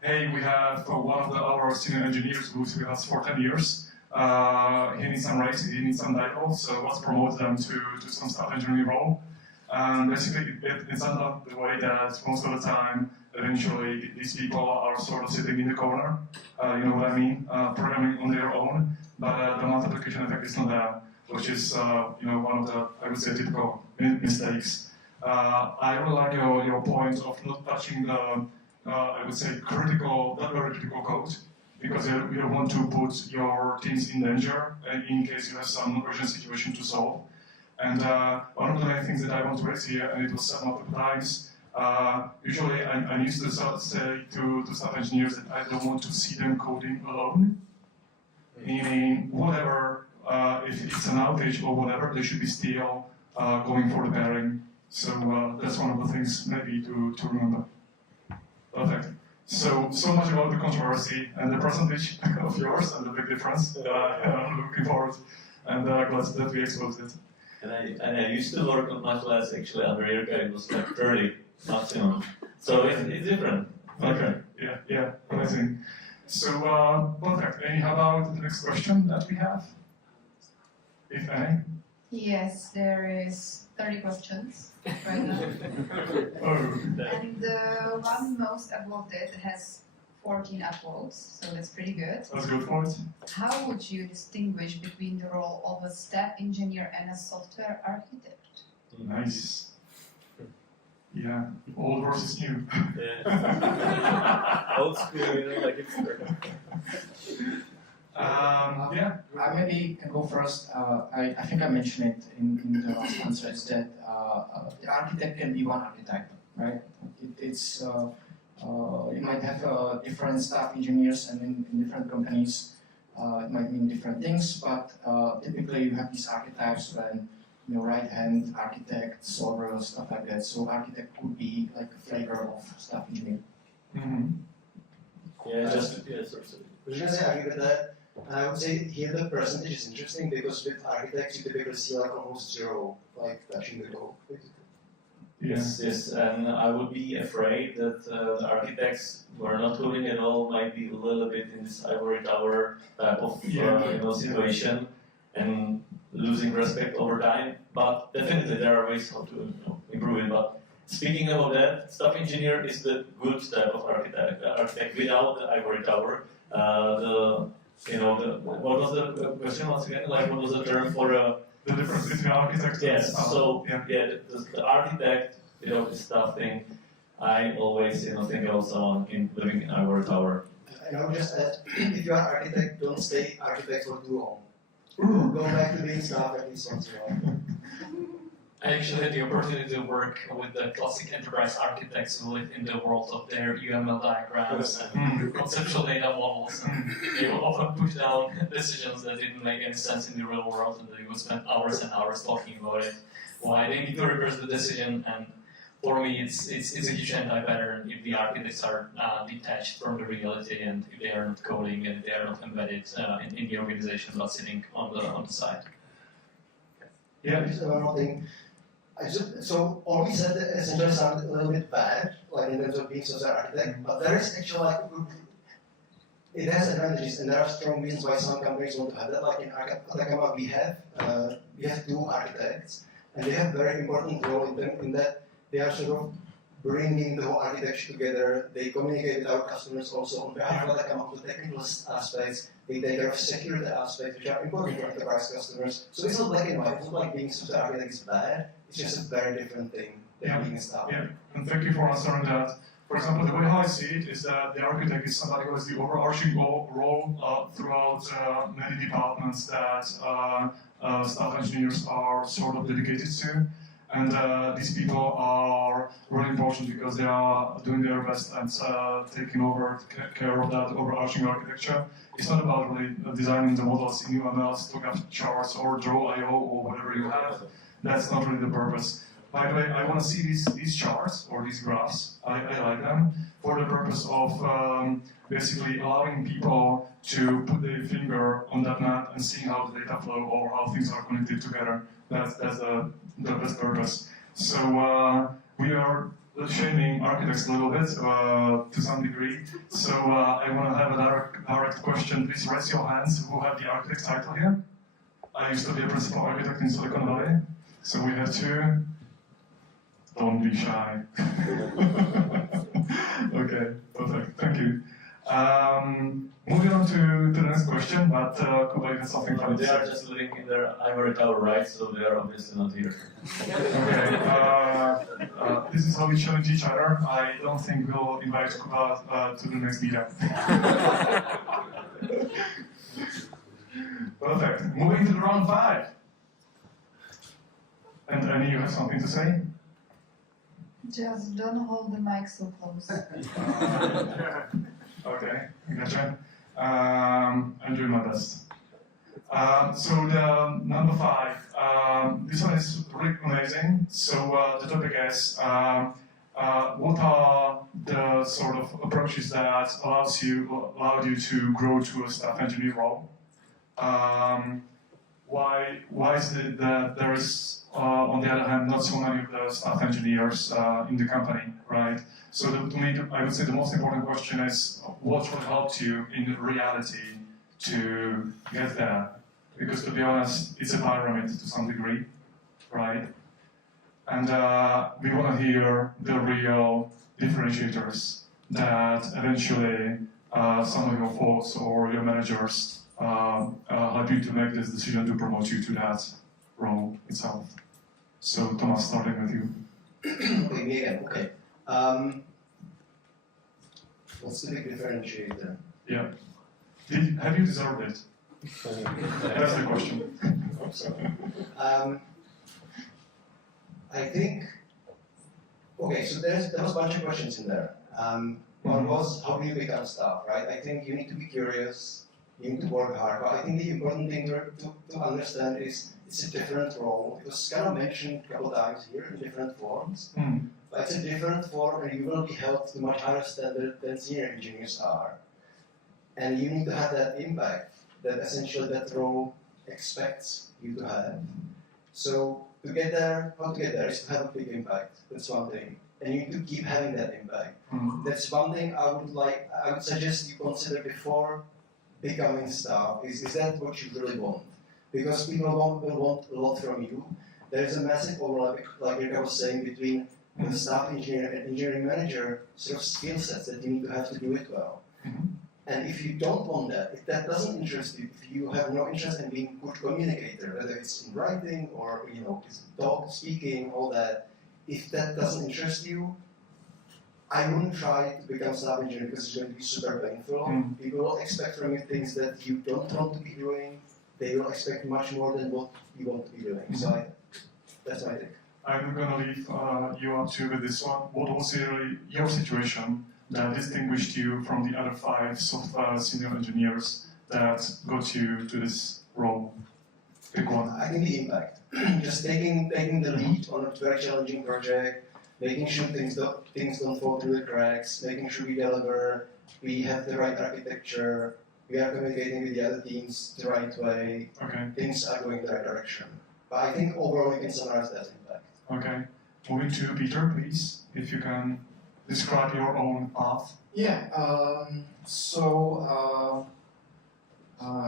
hey, we have one of our senior engineers who's with us for 10 years. He needs some raise, he needs some title, so let's promote them to some staff engineering role. And basically, it's not the way that most of the time, eventually, these people are sort of sitting in the corner, you know what I mean, programming on their own, but the multiplication effect is not there, which is, you know, one of the, I would say, typical mistakes. I really like your point of not touching the, I would say, critical, not very critical code, because you don't want to put your teams in danger in case you have some urgent situation to solve. And one of the main things that I want to raise here, and it was said multiple times, usually I'm used to say to staff engineers that I don't want to see them coding alone. Meaning, whatever, if it's an outage or whatever, they should be still going for the pairing. So that's one of the things maybe to remember. Perfect. So much about the controversy and the percentage of yours and the big difference. I'm looking forward and glad that we exposed it. And I used to work on much less actually under Irka, it was like 30 maximum. So it's different. Okay. Yeah, amazing. So perfect. How about the next question that we have? If any? Yes, there is 30 questions right now. Oh. And the one most upvoted has 14 upvotes, so that's pretty good. That's good for it. How would you distinguish between the role of a staff engineer and a software architect? Nice. Yeah, old versus new. Yeah. Old school, you know, like it's Yeah. I maybe can go first. I think I mentioned it in the last answer, is that the architect can be one archetype, right? You might have different staff engineers, and in different companies it might mean different things, but typically you have these archetypes when, you know, right-hand architect, solver, stuff like that. So architect could be like a flavor of staff engineer. Mm-hmm. yeah, sorry. I was going to say, I agree with that. And I would say here the percentage is interesting because with architects you typically see like almost zero, like touching the code. Yes, and I would be afraid that the architects who are not coding at all might be a little bit in this ivory tower type of situation and losing respect over time. But definitely there are ways how to improve it. But speaking about that, staff engineer is the good type of architect without the ivory tower. What was the question once again? Like, what was the term for The difference between architect and yes, staff. so the architect, the staff thing, I always think of someone living in our tower. And I would just add, if you are architect, don't stay architect for too long. Go back to being staff at least once in a while. I actually had the opportunity to work with the classic enterprise architects who live in the world of their UML diagrams and conceptual data models. And they would often push down decisions that didn't make any sense in the real world, and they would spend hours and hours talking about it. Why they need to reverse the decision, and for me, it's a huge anti-pattern if the architects are detached from the reality and if they are not coding and they are not embedded in the organization, but sitting on the side. Yeah. Just one more thing. So all we said essentially sounded a little bit bad, like in terms of being software architect, but there is actually like it has advantages, and there are strong reasons why some companies want to have that. Like in Atacama, we have two architects, and they have very important role in that they are sort of bringing the whole architecture together. They communicate with our customers also on behalf of Atacama on the technical aspects. They take care of security aspects, which are important for enterprise customers. So it's not black and white. It's not like being a software architect is bad. It's just a very different thing than being a staff. Yeah, and thank you for answering that. For example, the way how I see it is that the architect is somebody who has the overarching role throughout many departments that staff engineers are sort of dedicated to. And these people are really important because they are doing their best and taking over care of that overarching architecture. It's not about really designing the models in UML, stock up charts, or draw IO, or whatever you have. That's not really the purpose. By the way, I want to see these charts or these graphs. I like them for the purpose of basically allowing people to put their finger on that map and seeing how the data flow or how things are connected together. That's the best purpose. So we are shaming architects a little bit to some degree. So I want to have a direct question. Please raise your hands who have the architect title here. I used to be a principal architect in Silicon Valley. So we have two. Don't be shy. Okay, perfect. Thank you. Moving on to the next question, but Kuba, you had something funny to They say. are just living in their ivory tower, right? So they are obviously not here. Okay, this is how we challenge each other. I don't think we'll invite Kuba to the next meetup. Perfect. Moving to the round 5. And Annie, you have something to say? Just don't hold the mic so close. Okay, I gotcha. I'm doing my best. So the number 5, this one is really amazing. So the topic is, what are the sort of approaches that allowed you to grow to a staff engineer role? Why is it that there is, on the other hand, not so many of the staff engineers in the company, right? So to me, I would say the most important question is what would help you in reality to get there? Because to be honest, it's a pyramid to some degree, right? And we want to hear the real differentiators that eventually some of your folks or your managers help you to make this decision to promote you to that role itself. So Thomas, starting with you. Okay, me again. Okay. What's the big differentiator? Yeah. Have you deserved it? That's the question. I think. Okay, so there was a bunch of questions in there. One was how do you become staff, right? I think you need to be curious, you need to work hard. But I think the important thing to understand is it's a different role. It was kind of mentioned a couple of times here in different forms. But it's a different form, and you will be held to a much higher standard than senior engineers are. And you need to have that impact that essentially that role expects you to have. So to get there, how to get there is to have a big impact. That's one thing. And you need to keep having that impact. That's one thing I would suggest you consider before becoming staff. Is that what you really want? Because people will want a lot from you. There is a massive overlap, like Rika was saying, between the staff engineer and engineering manager sort of skill sets that you need to have to do it well. And if you don't want that, if that doesn't interest you, if you have no interest in being a good communicator, whether it's in writing or it's speaking, all that, if that doesn't interest you, I wouldn't try to become staff engineer because it's going to be super painful. People will expect from you things that you don't want to be doing. They will expect much more than what you want to be doing. So that's my take. I'm going to leave you up to with this one. What was really your situation that distinguished you from the other 5 senior engineers that got you to this role? Pick one. I think the impact. Just taking the lead on a very challenging project, making sure things don't fall through the cracks, making sure we deliver, we have the right architecture, we are communicating with the other teams the right way, things are going the right direction. But I think overall you can summarize that impact. Okay. Moving to Peter, please, if you can describe your own path. Yeah,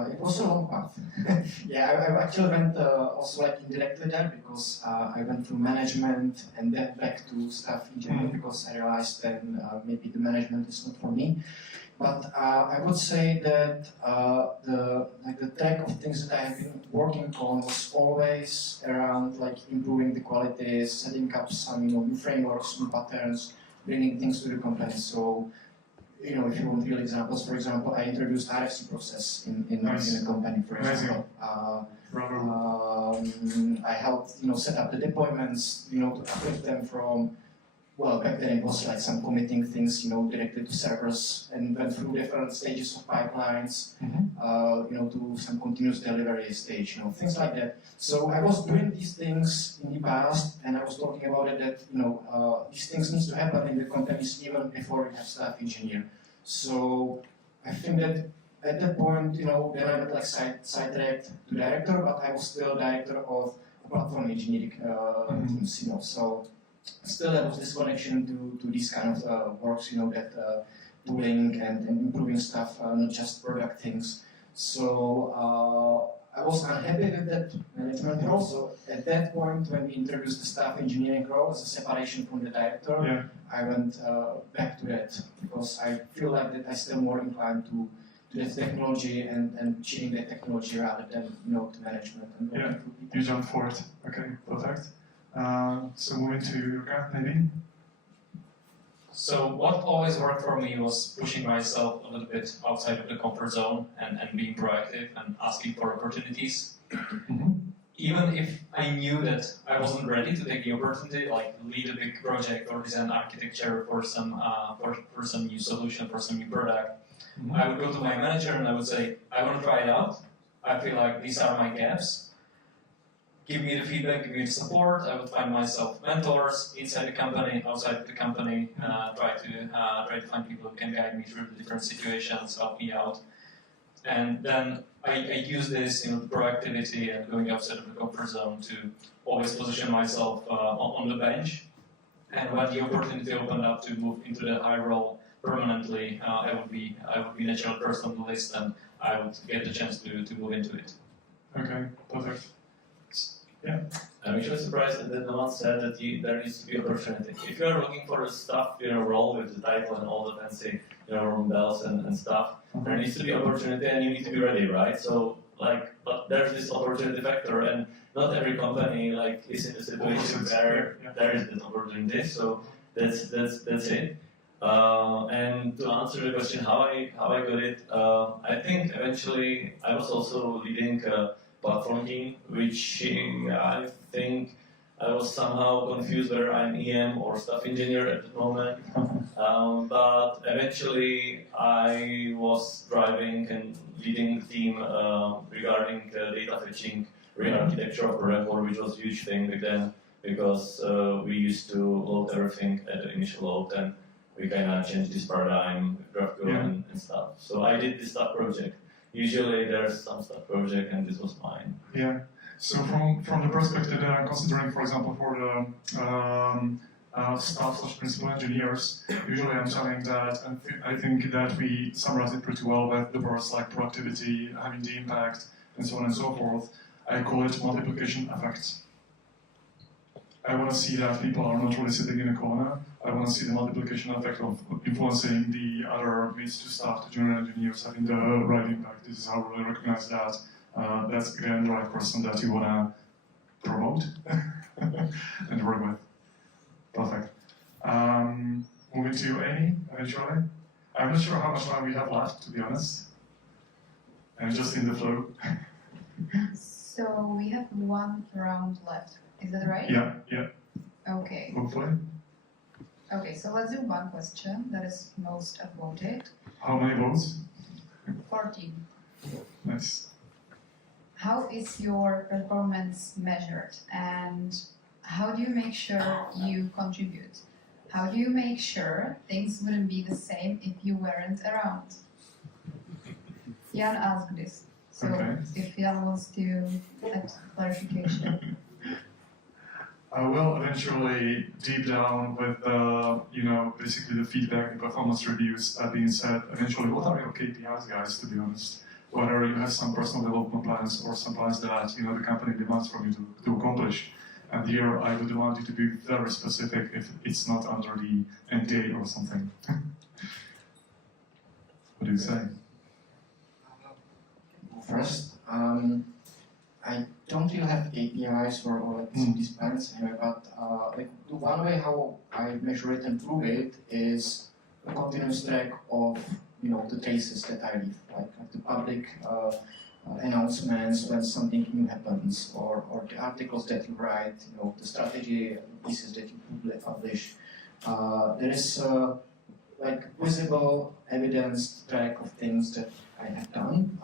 it was a long path. Yeah, I actually went also like indirectly there because I went through management and then back to staff engineering because I realized then maybe the management is not for me. But I would say that the track of things that I have been working on was always around like improving the quality, setting up some new frameworks, new patterns, bringing things to the company. So you know, if you want real examples, for example, I introduced RFC process in Nice. a company, for Amazing. example. Rather, I helped, you know, set up the deployments, you know, to uplift them from, well, back then it was like some committing things, you know, directly to servers, and went through different stages of pipelines, you know, to some continuous delivery stage, you know, things like that. So I was doing these things in the past, and I was talking about it that, you know, these things need to happen in the companies even before we have staff engineer. So I think that at that point, you know, then I got like sidetracked to director, but I was still director of platform engineering teams, you know. So still there was this connection to these kind of works, you know, that tooling and improving stuff, not just product things. So I was unhappy with that management role. So at that point, when we introduced the staff engineering role as a separation from the director, yeah. I went back to that because I feel like that I'm still more inclined to that technology and achieving that technology rather than, you know, to management and Yeah. working with people. You jumped forward. Okay, perfect. So moving to Jurka, maybe. So what always worked for me was pushing myself a little bit outside of the comfort zone and being proactive and asking for opportunities. Even if I knew that I wasn't ready to take the opportunity, like lead a big project or design architecture for some new solution, for some new product, I would go to my manager and I would say, I want to try it out. I feel like these are my gaps. Give me the feedback, give me the support. I would find myself mentors inside the company, outside the company, try to find people who can guide me through the different situations, help me out. And then I use this, you know, proactivity and going outside of the comfort zone to always position myself on the bench. And when the opportunity opened up to move into the high role permanently, I would be natural person on the list, and I would get the chance to move into it. Okay, perfect. I'm actually surprised that no one said that there needs to be opportunity. If you are looking for a staff, you know, role with the title and all the fancy, you know, bells and stuff, there needs to be opportunity and you need to be ready, right? So, like, but there's this opportunity factor, and not every company like is in a situation where there is that opportunity. So that's it. And to answer the question, how I got it, I think eventually I was also leading a platform team, which I think I was somehow confused whether I'm EM or staff engineer at the moment. But eventually I was driving and leading the team regarding data fetching, re-architecture of Record, which was a huge thing back then because we used to load everything at the initial load, and we kind of changed this paradigm, GraphQL and stuff. So I did this stuff project. Usually there's some stuff project, and this was mine. Yeah. So from the perspective that I'm considering, for example, for the staff/principal engineers, usually I'm telling that, and I think that we summarize it pretty well with the words like productivity, having the impact, and so on and so forth. I call it multiplication effect. I want to see that people are not really sitting in a corner. I want to see the multiplication effect of influencing the other mates to staff, the junior engineers, having the right impact. This is how we really recognize that. That's again the right person that you want to promote and work with. Perfect. Moving to Amy, eventually. I'm not sure how much time we have left, to be honest. I'm just in the flow. So we have one round left. Is that right? Yeah, Okay. hopefully. Okay, so let's do one question that is most upvoted. How many votes? 14. Nice. How is your performance measured, and how do you make sure you contribute? How do you make sure things wouldn't be the same if you weren't around? Jan asked this, so Okay. if Jan wants to add clarification. I will eventually deep down with basically the feedback and performance reviews. That being said, eventually, what are your KPIs, guys? To be honest, whether you have some personal development plans or some plans that the company demands from you to accomplish. And here, I would want you to be very specific if it's not under the NDA or something. What do you say? First, I don't really have KPIs for all these plans anyway, but the one way how I measure it and prove it is a continuous track of the traces that I leave, like the public announcements when something new happens, or the articles that you write, the strategy pieces that you publish. There is like visible evidence track of things that I have done.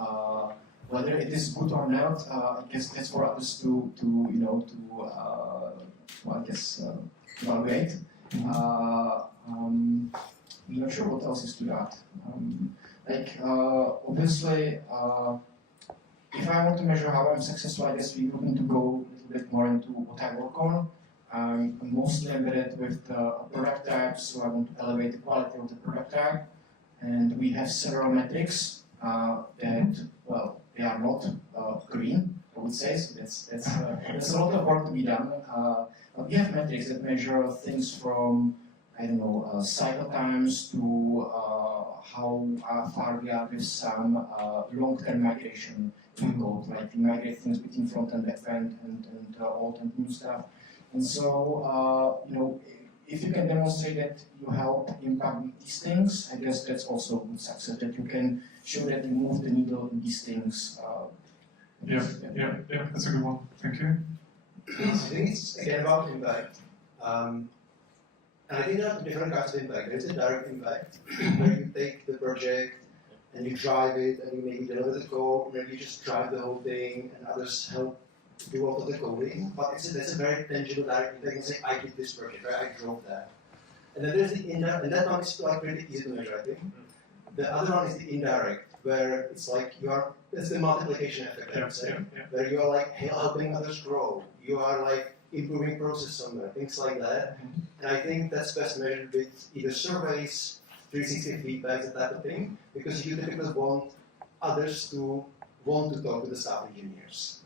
Whether it is good or not, I guess that's for others to evaluate. I'm not sure what else is to that. Obviously, if I want to measure how I'm successful, I guess we need to go a little bit more into what I work on. I'm mostly embedded with product types, so I want to elevate the quality of the product type. And we have several metrics that, well, they are not green, I would say, so that's a lot of work to be done. But we have metrics that measure things from, I don't know, cycle times to how far we are with some long-term migration in code, like we migrate things between front-end, back-end, and old and new stuff. And so, if you can demonstrate that you help impact these things, I guess that's also a good success, that you can show that you move the needle in these things. Yeah, that's a good one. Thank you. I think it's again about impact. And I think there are different kinds of impact. There's a direct impact, where you take the project and you drive it and you maybe deliver the code, maybe you just drive the whole thing and others help do all of the coding. But that's a very tangible direct impact. You can say, I did this project, right? I drove that. And then there's the indirect, and that one is like pretty easy to measure, I think. The other one is the indirect, where it's like it's the multiplication effect, I would say, where you are like helping others grow. You are like improving process somewhere, things like that. And I think that's best measured with either surveys, 360 feedback, that type of thing, because you typically want others to want to talk to the staff engineers.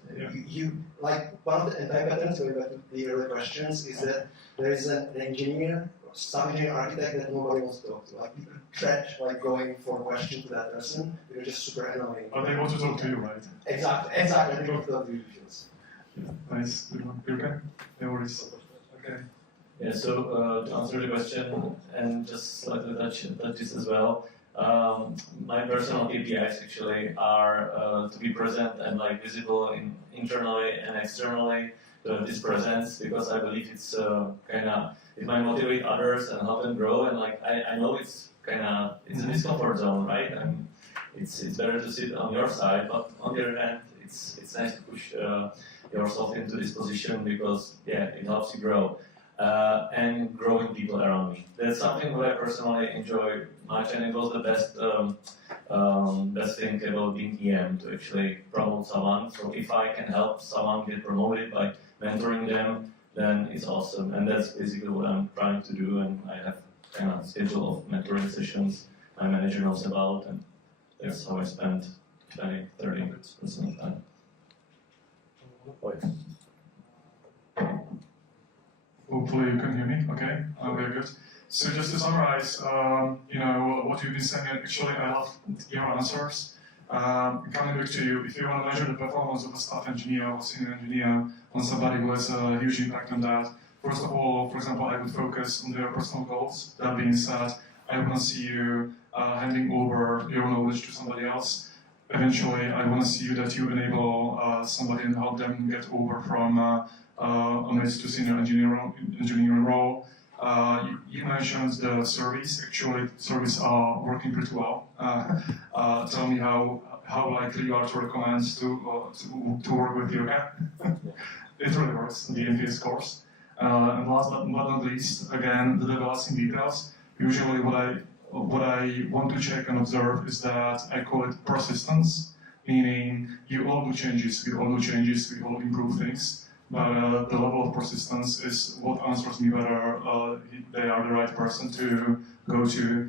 You like one of the anti-patterns, going back to the earlier questions, is that there is an engineer, staff engineer, architect that nobody wants to talk to. Like people dread like going for a question to that person. They're just super annoying. But they want to talk to you, right? Exactly. They want to talk to you. Nice. Good one. You okay? No worries. Okay. Yeah, so to answer the question and just slightly touch this as well, my personal KPIs actually are to be present and like visible internally and externally to have this presence, because I believe it's it might motivate others and help them grow, and like I know it's a discomfort zone, right? And it's better to sit on your side, but on the other hand, it's nice to push yourself into this position, because it helps you grow. And growing people around me. That's something that I personally enjoy much, and it was the best thing about being EM, to actually promote someone. So if I can help someone get promoted by mentoring them, then it's awesome. And that's basically what I'm trying to do, and I have a schedule of mentoring sessions my manager knows about, and that's how I spend 20-30% of time. Hopefully you can hear me, okay? Very good. So just to summarize, what you've been saying, actually I love your answers. Coming back to you, if you want to measure the performance of a staff engineer or senior engineer on somebody who has a huge impact on that, first of all, for example, I would focus on their personal goals. That being said, I want to see you handing over your knowledge to somebody else. Eventually, I want to see you that you enable somebody and help them get over from a mid to senior engineering role. You mentioned the surveys. Actually, surveys are working pretty well. Tell me how likely you are to recommend to work with you. It really works, the NPS scores. And last but not least, again, the developing details. Usually what I want to check and observe is that I call it persistence, meaning you all do changes, we all improve things, but the level of persistence is what answers me whether they are the right person to go to.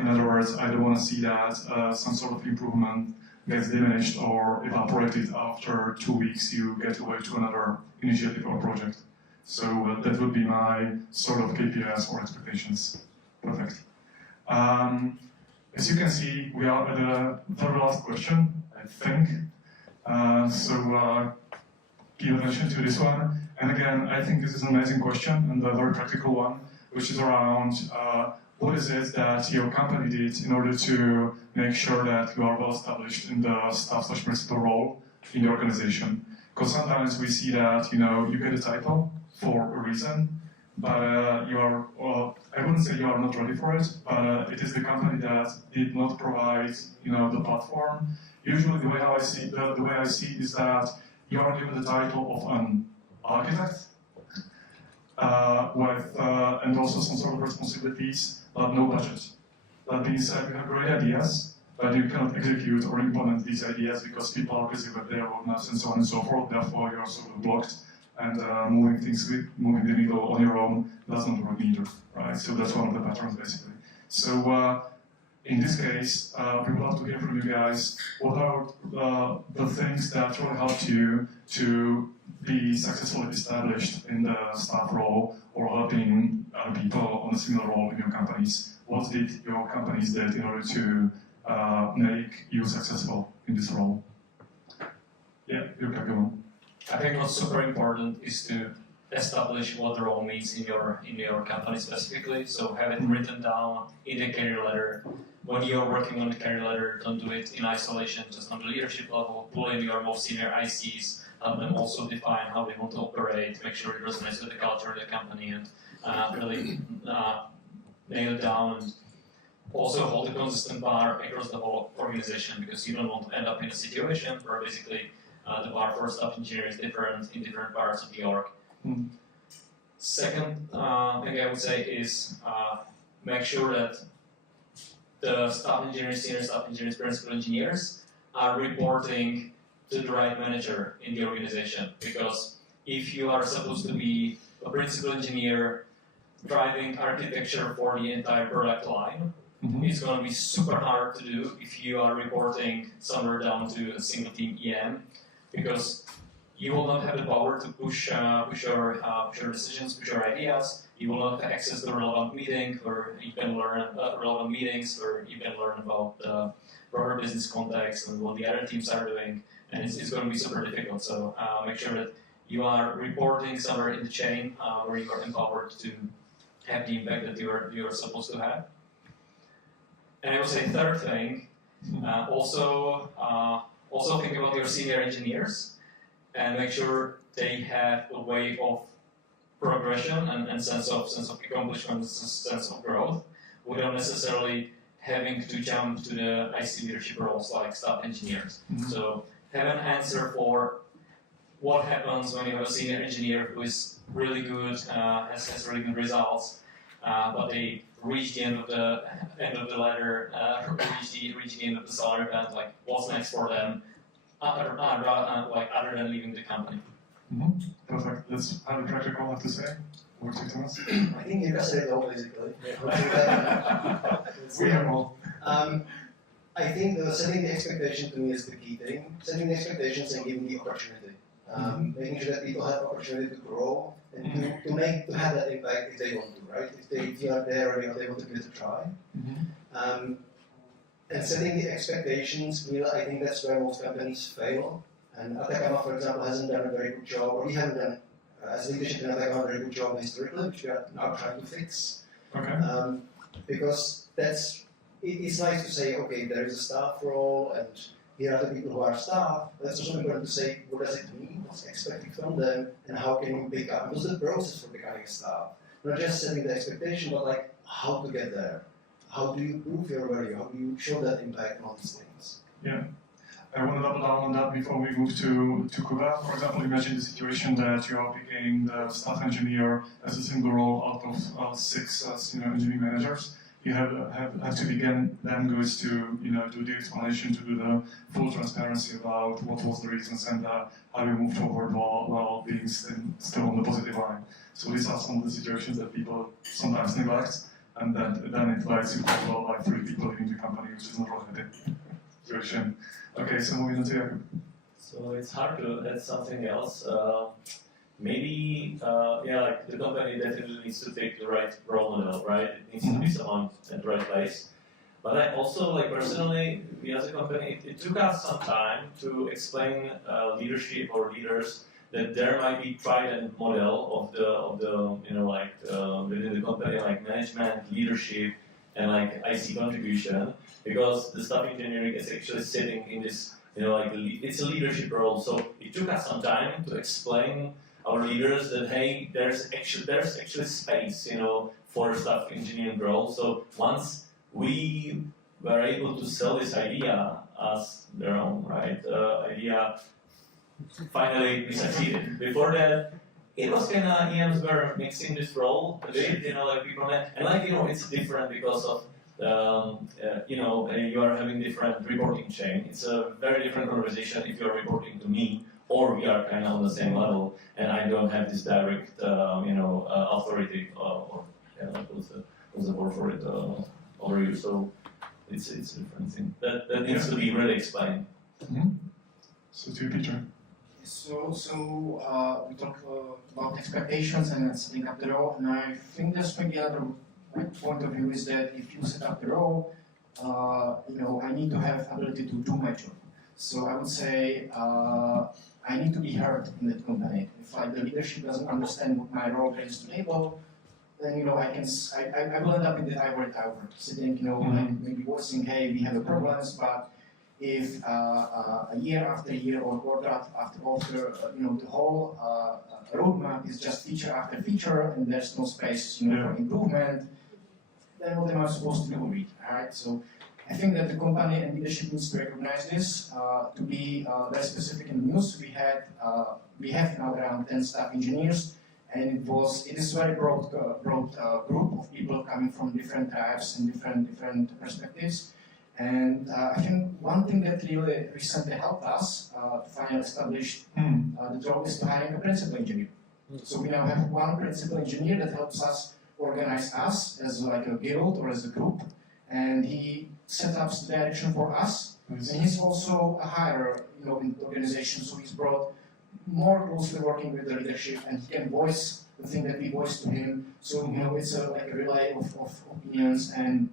In other words, I don't want to see that some sort of improvement gets diminished or evaporated after 2 weeks you get away to another initiative or project. So that would be my sort of KPIs or expectations. Perfect. As you can see, we are at the very last question, I think. So pay attention to this one. And again, I think this is an amazing question and a very practical one, which is around what is it that your company did in order to make sure that you are well established in the staff/principal role in the organization? Because sometimes we see that you get a title for a reason, but you are, I wouldn't say you are not ready for it, but it is the company that did not provide the platform. Usually the way I see is that you are given the title of an architect and also some sort of responsibilities, but no budget. That being said, you have great ideas, but you cannot execute or implement these ideas because people are busy with their roadmaps and so on and so forth. Therefore, you are sort of blocked, and moving the needle on your own does not work either, right? So that's one of the patterns, basically. So in this case, we would love to hear from you guys. What are the things that really helped you to be successfully established in the staff role or helping other people on a similar role in your companies? What did your companies do in order to make you successful in this role? Yeah, you can go on. I think what's super important is to establish what the role means in your company specifically. So have it written down in the career letter. When you're working on the career letter, don't do it in isolation, just on the leadership level. Pull in your most senior ICs, help them also define how they want to operate, make sure it resonates with the culture of the company, and really nail it down. And also hold a consistent bar across the whole organization, because you don't want to end up in a situation where basically the bar for staff engineer is different in different parts of the org. Second thing I would say is make sure that the staff engineers, senior staff engineers, principal engineers are reporting to the right manager in the organization. Because if you are supposed to be a principal engineer driving architecture for the entire product line, it's going to be super hard to do if you are reporting somewhere down to a single team EM, because you will not have the power to push your decisions, push your ideas. You will not have access to relevant meetings where you can learn about the broader business context and what the other teams are doing, and it's going to be super difficult. So make sure that you are reporting somewhere in the chain where you are empowered to have the impact that you are supposed to have. And I would say third thing, also think about your senior engineers and make sure they have a way of progression and sense of accomplishment, sense of growth, without necessarily having to jump to the IC leadership roles like staff engineers. So have an answer for what happens when you have a senior engineer who is really good, has really good results, but they reach the end of the ladder, reach the end of the salary band. Like, what's next for them, other than leaving the company? Perfect. That's highly practical, I have to say. Over to Thomas. I think you can say it all, basically. We have all. I think setting the expectation to me is the key thing. Setting the expectations and giving the opportunity. Making sure that people have opportunity to grow and to have that impact if they want to, right? If you are there or they want to give it a try. And setting the expectations, I think that's where most companies fail. And Atacama, for example, hasn't done a very good job, or we haven't done, as leadership in Atacama, a very good job historically, which we are now trying to fix. Okay. Because it's nice to say, okay, there is a staff role, and here are the people who are staff. But it's also important to say, what does it mean? What's expected from them, and how can you pick up? What's the process for becoming a staff? Not just setting the expectation, but like how to get there. How do you prove your value? How do you show that impact on these things? Yeah. I want to double down on that before we move to Kuba. For example, imagine the situation that you are picking the staff engineer as a single role out of 6 senior engineering managers. You have to begin them goes to do the explanation, to do the full transparency about what was the reasons and how you move forward while being still on the positive line. So these are some of the situations that people sometimes neglect, and then it leads you to like 3 people leaving the company, which is not really a situation. Okay, so moving on to Jakub. So it's hard to add something else. Maybe, like the company definitely needs to take the right role model, right? It needs to be someone at the right place. But I also, like personally, we as a company, it took us some time to explain leadership or leaders that there might be tried model of the within the company, like management, leadership, and like IC contribution, because the staff engineering is actually sitting in this, it's a leadership role. So it took us some time to explain our leaders that hey, there's actually space, for staff engineering role. So once we were able to sell this idea as their own idea, finally we succeeded. Before that, it was kind of EMs were mixing this role a bit, people, and it's different because of you are having different reporting chain. It's a very different conversation if you are reporting to me or we are kind of on the same level, and I don't have this direct, authority what's the word for it over you. So it's a different thing that needs to be really explained. Mm-hmm. So to you, Peter. So we talked about expectations and setting up the role, and I think there's maybe another good point of view is that if you set up the role, I need to have ability to do my job. So I would say I need to be heard in that company. If the leadership doesn't understand what my role brings to the table, then I will end up in the ivory tower, sitting, maybe voicing, hey, we have a problems, but if a year after year or quarter after quarter, the whole roadmap is just feature after feature and there's no space, for improvement, then what am I supposed to do with it, right? So I think that the company and leadership needs to recognize this. To be very specific in the news, we have now around 10 staff engineers, and it is a very broad group of people coming from different tribes and different perspectives. And I think one thing that really recently helped us to finally establish the job is to hiring a principal engineer. So we now have one principal engineer that helps us organize us as like a guild or as a group, and he set up the direction for us. Nice. And he's also a higher, in the organization, so he's brought more closely working with the leadership, and he can voice the thing that we voice to him. So it's like a relay of opinions, and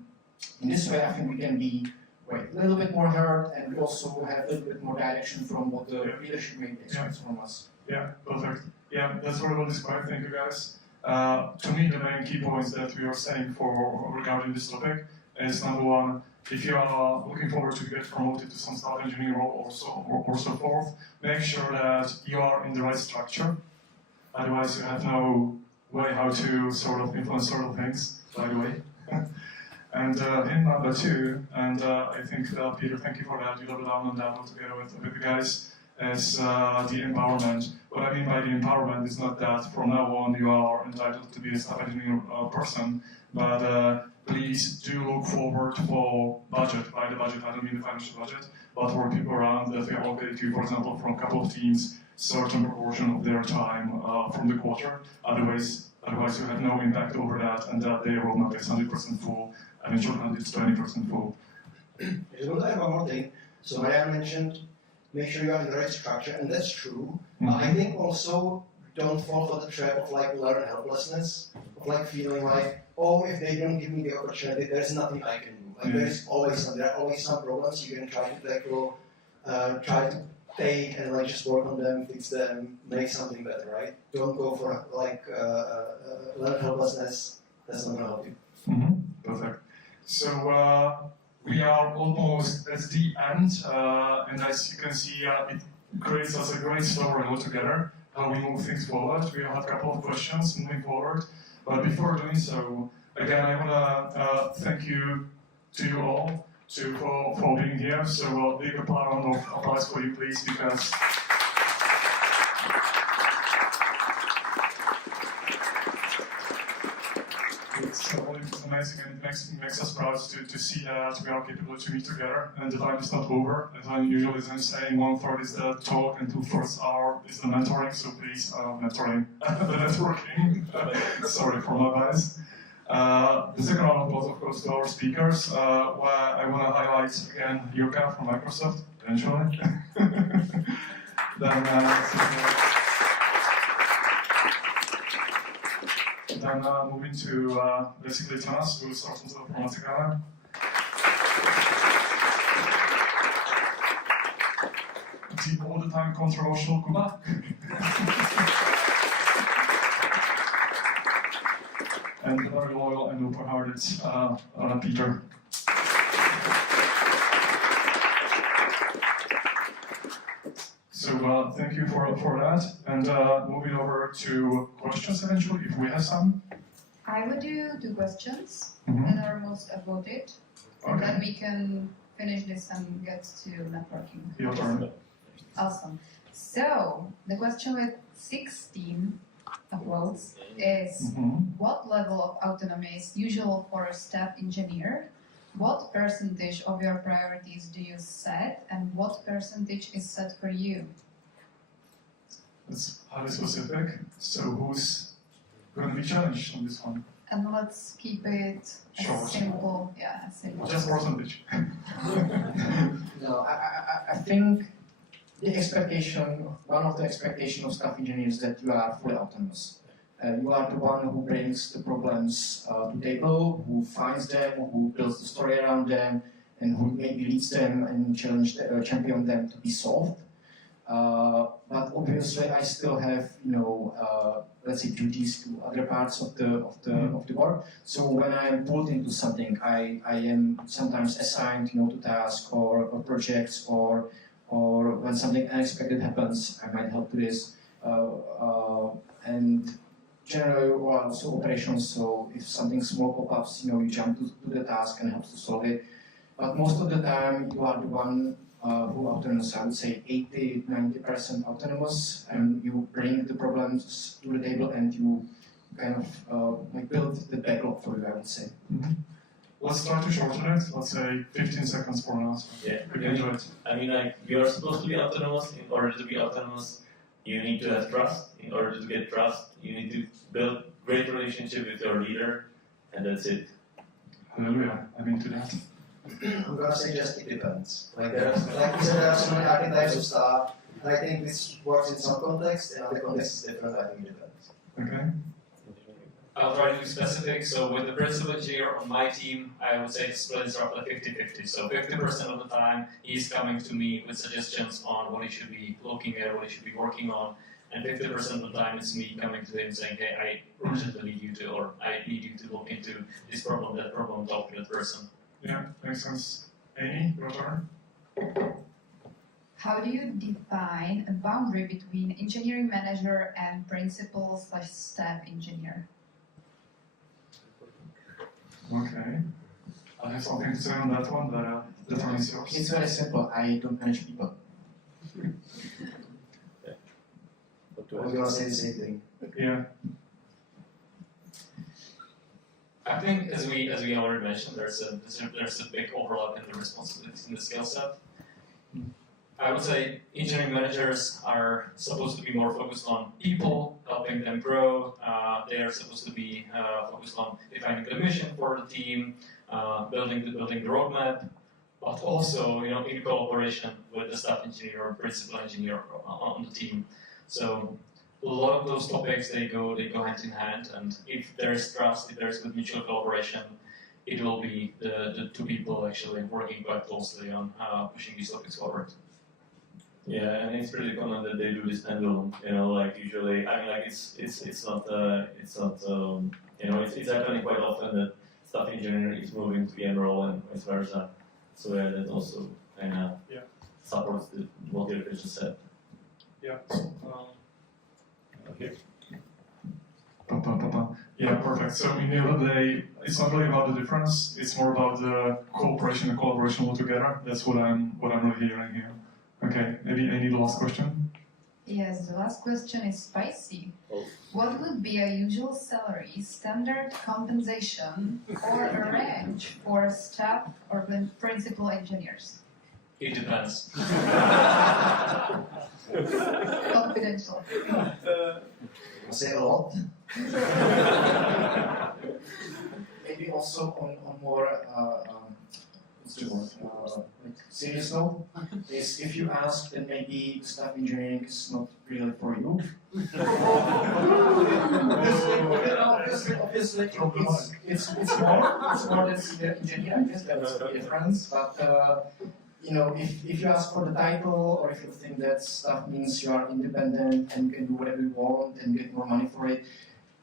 in this way, I think we can be a little bit more heard, and we also have a little bit more direction from what the leadership may expect from us. Yeah, perfect. Yeah, that's very well described. Thank you, guys. To me, the main key points that we are saying for regarding this topic is number one, if you are looking forward to get promoted to some staff engineering role or so forth, make sure that you are in the right structure. Otherwise, you have no way how to sort of influence certain things, by the way. And hint number two, and I think, Peter, thank you for that, you double down on that altogether with the guys, is the empowerment. What I mean by the empowerment is not that from now on you are entitled to be a staff engineering person, but please do look forward for budget. By the budget, I don't mean the financial budget, but for people around that we allocate to, for example, from a couple of teams, certain proportion of their time from the quarter. Otherwise you have no impact over that, and that their roadmap is 100% full, and in shorthand it's 20% full. I just want to add one more thing. So Marian mentioned, make sure you are in the right structure, and that's true. I think also don't fall for the trap of learned helplessness, of feeling like, oh, if they don't give me the opportunity, there's nothing I can do. There are always some problems you can try to tackle, try to take and just work on them, fix them, make something better, right? Don't go for learned helplessness. That's not gonna help you. Perfect. So we are almost at the end, and as you can see, it creates us a great story altogether, how we move things forward. We have a couple of questions moving forward, but before doing so, again, I want to thank you to you all for being here. So a big round of applause for you, please, because it's amazing, and it makes us proud to see that we are capable to meet together, and the time is not over. As I usually am saying, 1/3 is the talk and 2/3 is the mentoring, so please, mentoring, the networking. Sorry for my bias. The second round was, of course, to our speakers, where I want to highlight again Jurka from Microsoft, eventually. Then moving to basically Thomas, who starts himself from Matsukara. The all the time controversial Kuba. and very loyal and open-hearted Peter. So thank you for that. And moving over to questions eventually, if we have some. I would do 2 questions Mhm. that are most voted, and then Okay, we can finish this and get to networking. your turn. Awesome. So the question with 16 votes is: Mhm. what level of autonomy is usual for a staff engineer? What percentage of your priorities do you set, and what percentage is set for you? That's highly specific. So who's going to be challenged on this one? And let's keep it Short. simple. Yeah, simple. Just percentage. No, I think the expectation, one of the expectations of staff engineers is that you are fully autonomous. You are the one who brings the problems to the table, who finds them, who builds the story around them, and who maybe leads them and champion them to be solved. But obviously, I still have, let's say, duties to other parts of the work. So when I am pulled into something, I am sometimes assigned, to tasks or projects, or when something unexpected happens, I might help to this. And generally, also operations. So if something small pops up, you jump to the task and helps to solve it. But most of the time, you are the one who autonomous. I would say 80-90% autonomous, and you bring the problems to the table and you kind of build the backlog for you. I would say. Mhm. Let's try to shorten it. Let's say 15 seconds for an answer. Yeah, We can do it. I mean, like, you're supposed to be autonomous. In order to be autonomous, you need to have trust. In order to get trust, you need to build great relationship with your leader, and that's it. Hallelujah. I'm into that. I'm gonna say just it depends. Like you said, there are so many archetypes of stuff, and I think this works in some context, and other context is different. I think it depends. Okay. I'll try to be specific. So with the principal engineer on my team, I would say the split is roughly 50-50. So 50% of the time, he's coming to me with suggestions on what he should be looking at, what he should be working on. And 50% of the time, it's me coming to him saying, hey, I urgently need you to, or I need you to look into this problem, that problem, talk to that person. Yeah, makes sense. Amy, your turn. How do you define a boundary between engineering manager and principal/staff engineer? Okay. I have something to say on that one, but the turn is yours. It's very simple. I don't manage people. I was gonna say the same thing. Yeah. I think, as we already mentioned, there's a big overlap in the responsibilities in the skill set. I would say engineering managers are supposed to be more focused on people, helping them grow. They are supposed to be focused on defining the mission for the team, building the roadmap, but also in cooperation with the staff engineer or principal engineer on the team. So a lot of those topics they go hand in hand, and if there's trust, if there's good mutual collaboration, it will be the two people actually working quite closely on pushing these topics forward. Yeah, and it's pretty common that they do this pendulum. Like usually, I mean, like it's not it's happening quite often that staff engineer is moving to PM role and vice versa. So yeah, that also kind of supports what you just said. Yeah. Okay. Yeah, perfect. So in the end of the day, it's not really about the difference. It's more about the cooperation and collaboration altogether. That's what I'm really hearing here. Okay, maybe any last question? Yes, the last question is spicy. Oh. What would be a usual salary, standard compensation, or a range for staff or principal engineers? It depends. Confidential. I say a lot. Maybe also on more what's the word? Serious note is if you ask, then maybe staff engineering is not really for you. Obviously, it's more than senior engineer. I guess that's the difference. But if you ask for the title, or if you think that stuff means you are independent and can do whatever you want and get more money for it,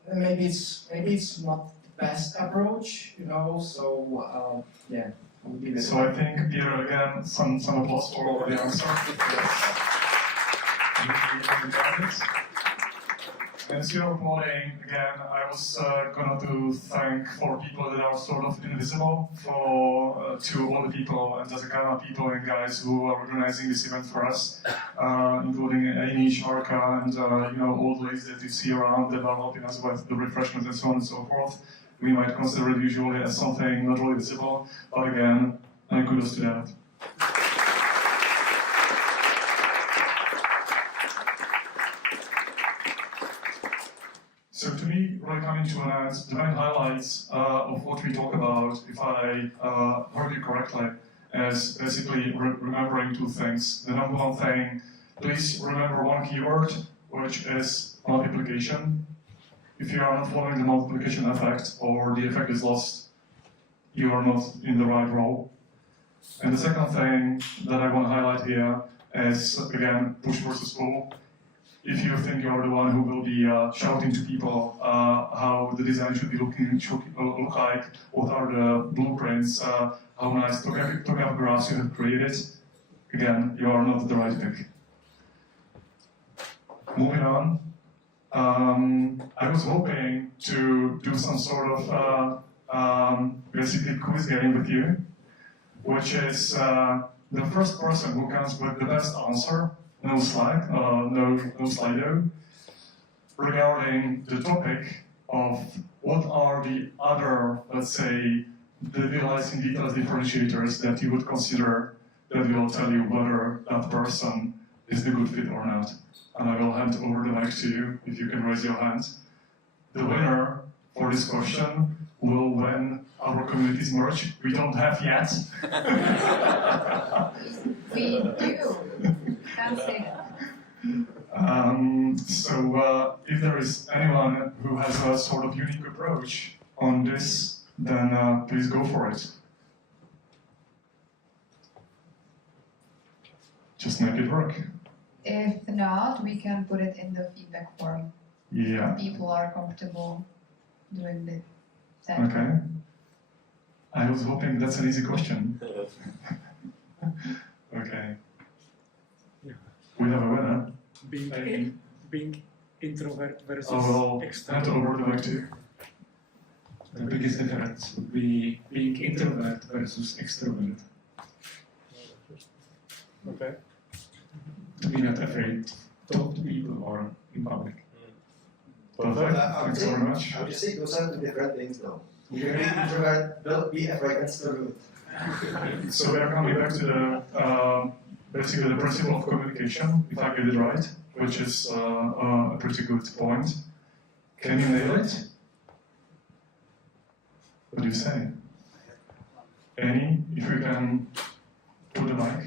then maybe it's not best approach, so yeah, I would give it. So I think here again, some applause for the answer. Yes. And zero polling, again, I was going to thank for people that are sort of invisible to all the people and the Ghana people and guys who are organizing this event for us, including Amy, Sharka, and all the ladies that you see around that are helping us with the refreshments and so on and so forth. We might consider it usually as something not really visible, but again, kudos to that. So to me, really coming to an end, the main highlights of what we talk about, if I heard you correctly, is basically remembering two things. The number one thing, please remember one keyword, which is multiplication. If you are not following the multiplication effect or the effect is lost, you are not in the right role. And the second thing that I want to highlight here is, again, push versus pull. If you think you're the one who will be shouting to people how the design should look like, what are the blueprints, how nice topograph graphs you have created, again, you are not the right pick. Moving on, I was hoping to do some sort of basically quiz game with you, which is the first person who comes with the best answer, no slide, no Slido, regarding the topic of what are the other, let's say, the realizing details differentiators that you would consider that will tell you whether that person is the good fit or not. And I will hand over the mic to you, if you can raise your hand. The winner for this question will win our communities merch. We don't have yet. We do. Can't say that. So if there is anyone who has a sort of unique approach on this, then please go for it. Just make it work. If not, we can put it in the feedback form. Yeah. People are comfortable doing that. Okay. I was hoping that's an easy question. Okay. We have a winner. Being introvert versus Hand extrovert. over the mic to you. The biggest difference would be being introvert versus extrovert. Okay. To be not afraid to talk to people or in public. Perfect. I would Thanks very much. I would just say those are two different things though. You can be introvert, don't be afraid and still do it. So we are coming back to the basically the principle of communication, if I get it right, which is a pretty good point. Can you nail it? What do you say? Any, if you can put the mic.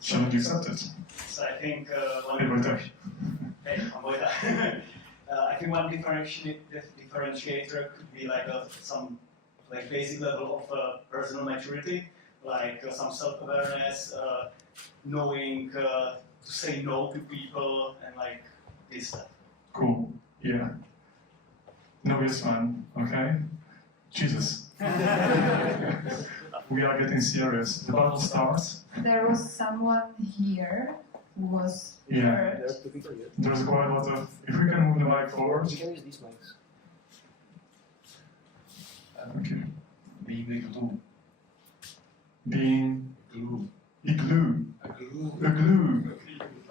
Challenge accepted. So I think Hey, Wojtek. Hey, I'm Wojtek. I think one differentiator could be like some basic level of personal maturity, like some self-awareness, knowing to say no to people, and like this stuff. Cool. Yeah. No, yes, man. Okay. Jesus. We are getting serious. The battle starts. There was someone here who was Yeah. hurt. There's quite a lot of. If we can move the mic forward. You can use these mics. Okay. Being the glue. Being Glue. igloo. A glue. A glue.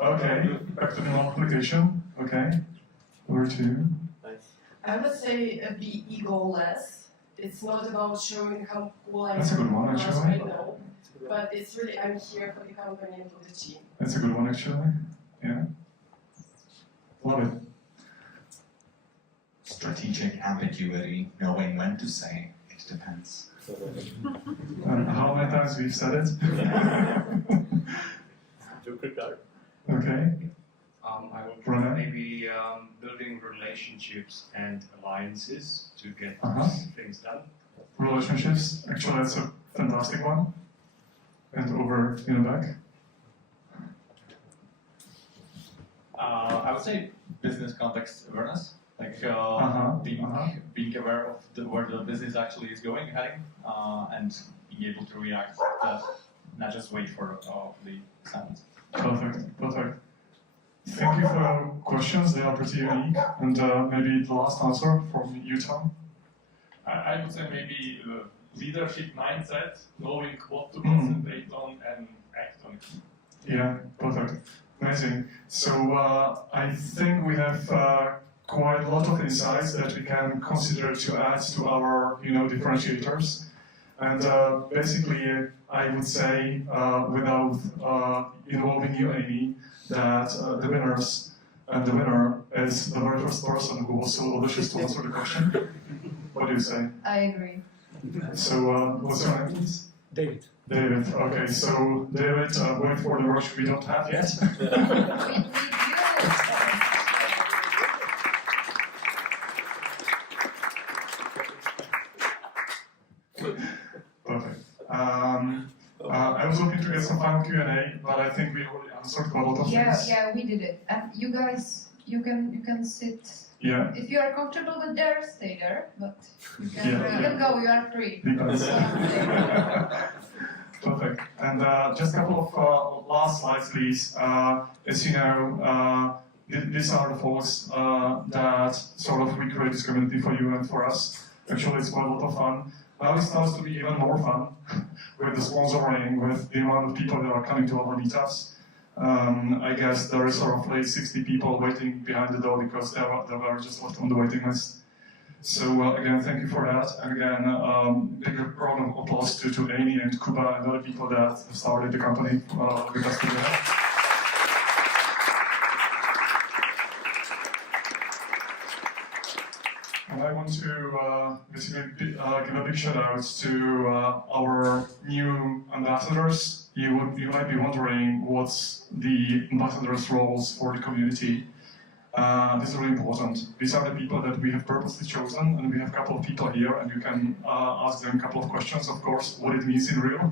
Okay. Back to the multiplication. Okay. Over to you. I would say be egoless. It's not about showing how cool I am. That's a good one, or not, actually. I know, but it's really I'm here for the company and for the team. That's a good one, actually. Yeah. Love it. Strategic ambiguity, knowing when to say it depends. And how many times we've said it? Okay. I would Ronan? maybe building relationships and alliances to get things done. Relationships. Actually, that's a fantastic one. And over in the back. I would say business context awareness. like being aware of where the business actually is going, heading, and being able to react to that, not just wait for the sound. Perfect. Thank you for your questions. They are pretty unique. And maybe the last answer from you, Tom. I would say maybe leadership mindset, knowing what to concentrate on and act on it. Yeah, perfect. Amazing. So I think we have quite a lot of insights that we can consider to add to our, differentiators. And basically, I would say, without involving you, Amy, that the winner is the very first person who was so audacious to answer the question. What do you say? I agree. So, what's your name, please? David. David. Okay, so David, going for the workshop we don't have yet. Perfect. I was hoping to get some final Q&A, but I think we already answered quite a lot of things. Yeah, we did it. And you guys, you can sit. Yeah. If you are comfortable with there, stay there. But you can go. You are free. Perfect. And just a couple of last slides, please. As you know, these are the folks that sort of recreate this community for you and for us. Actually, it's quite a lot of fun. Now it starts to be even more fun with the sponsoring, with the amount of people that are coming to our meetups. I guess there is roughly 60 people waiting behind the door because they were just left on the waiting list. So again, thank you for that. And again, big round of applause to Amy and Kuba and other people that have started the company with us together. And I want to basically give a big shout out to our new ambassadors. You might be wondering what's the ambassadors' roles for the community. This is really important. These are the people that we have purposely chosen, and we have a couple of people here, and you can ask them a couple of questions, of course, what it means in real.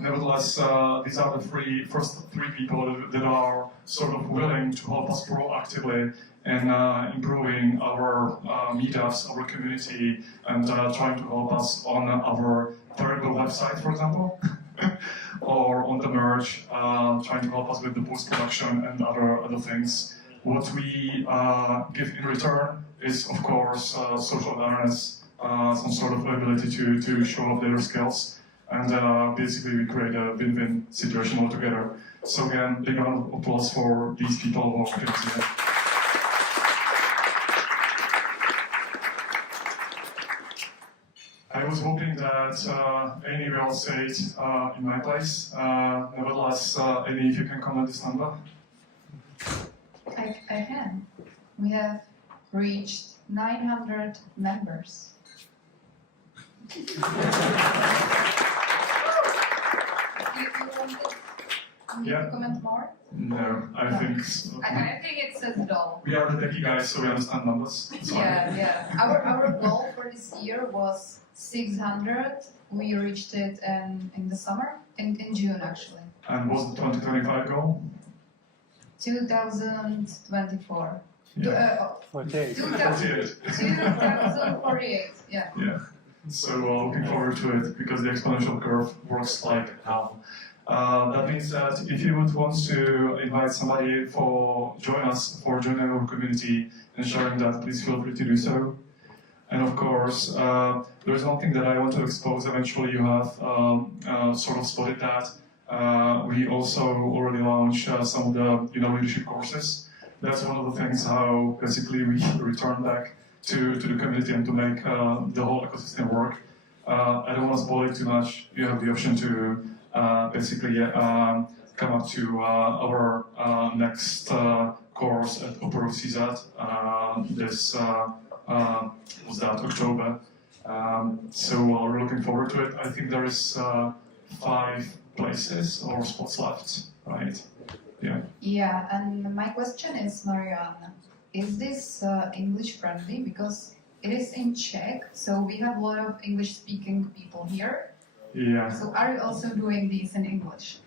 Nevertheless, these are the first three people that are sort of willing to help us proactively in improving our meetups, our community, and trying to help us on our terrible website, for example. Or on the merge, trying to help us with the post-production and other things. What we give in return is, of course, social awareness, some sort of ability to show off their skills, and basically we create a win-win situation altogether. So again, big round of applause for these people who are working together. I was hoping that Amy will say it in my place. Nevertheless, Amy, if you can comment this number. I can. We have reached 900 members. You want to comment more? No, I think so. I think it says it all. We are the techie guys, so we understand numbers. Yeah. Our goal for this year was 600. We reached it in the summer, in June actually. And what's the 2025 goal? 2024. Yeah. 2048. Yeah. So looking forward to it because the exponential curve works like hell. That means that if you would want to invite somebody joining our community and sharing that, please feel free to do so. And of course, there is one thing that I want to expose. Eventually, you have sort of spotted that. We also already launched some of the leadership courses. That's one of the things how basically we return back to the community and to make the whole ecosystem work. I don't want to spoil it too much. You have the option to basically come up to our next course at Opera CZ. This was that October. So we're looking forward to it. I think there is 5 places or spots left, right? Yeah. Yeah, and my question is, Marian, is this English friendly? Because it is in Czech, so we have a lot of English-speaking people here. Yeah. So are you also doing these in English?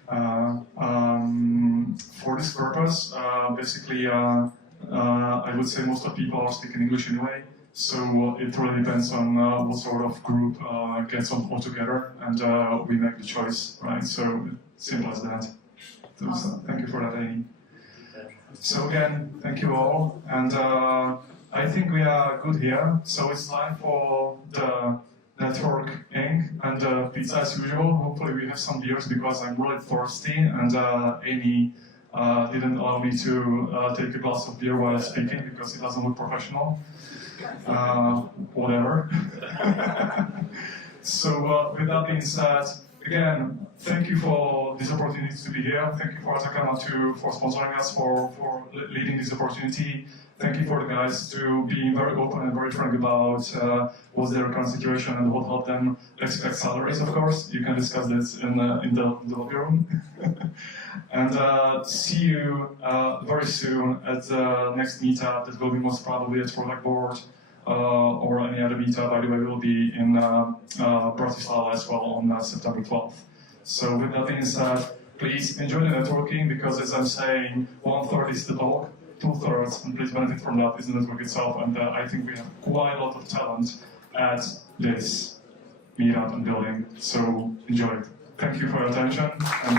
For this purpose, basically, I would say most of people are speaking English anyway, so it really depends on what sort of group gets on all together, and we make the choice, right? So simple as that. So, thank you for that, Amy. So again, thank you all, and I think we are good here. So it's time for the networking and pizza as usual. Hopefully we have some beers because I'm really thirsty, and Amy didn't allow me to take a glass of beer while speaking because it doesn't look professional. Whatever. So with that being said, again, thank you for this opportunity to be here. Thank you for Atacama for sponsoring us, for leading this opportunity. Thank you for the guys to being very open and very frank about what's their current situation and what helped them expect salaries, of course. You can discuss this in the lobby room. And see you very soon at the next meetup that will be most probably at Product Board or any other meetup. By the way, we'll be in Bratislava as well on September 12th. So with that being said, please enjoy the networking because as I'm saying, 1/3 is the talk, 2/3, and please benefit from that, is the network itself. And I think we have quite a lot of talent at this meetup and building. So enjoy it. Thank you for your attention. And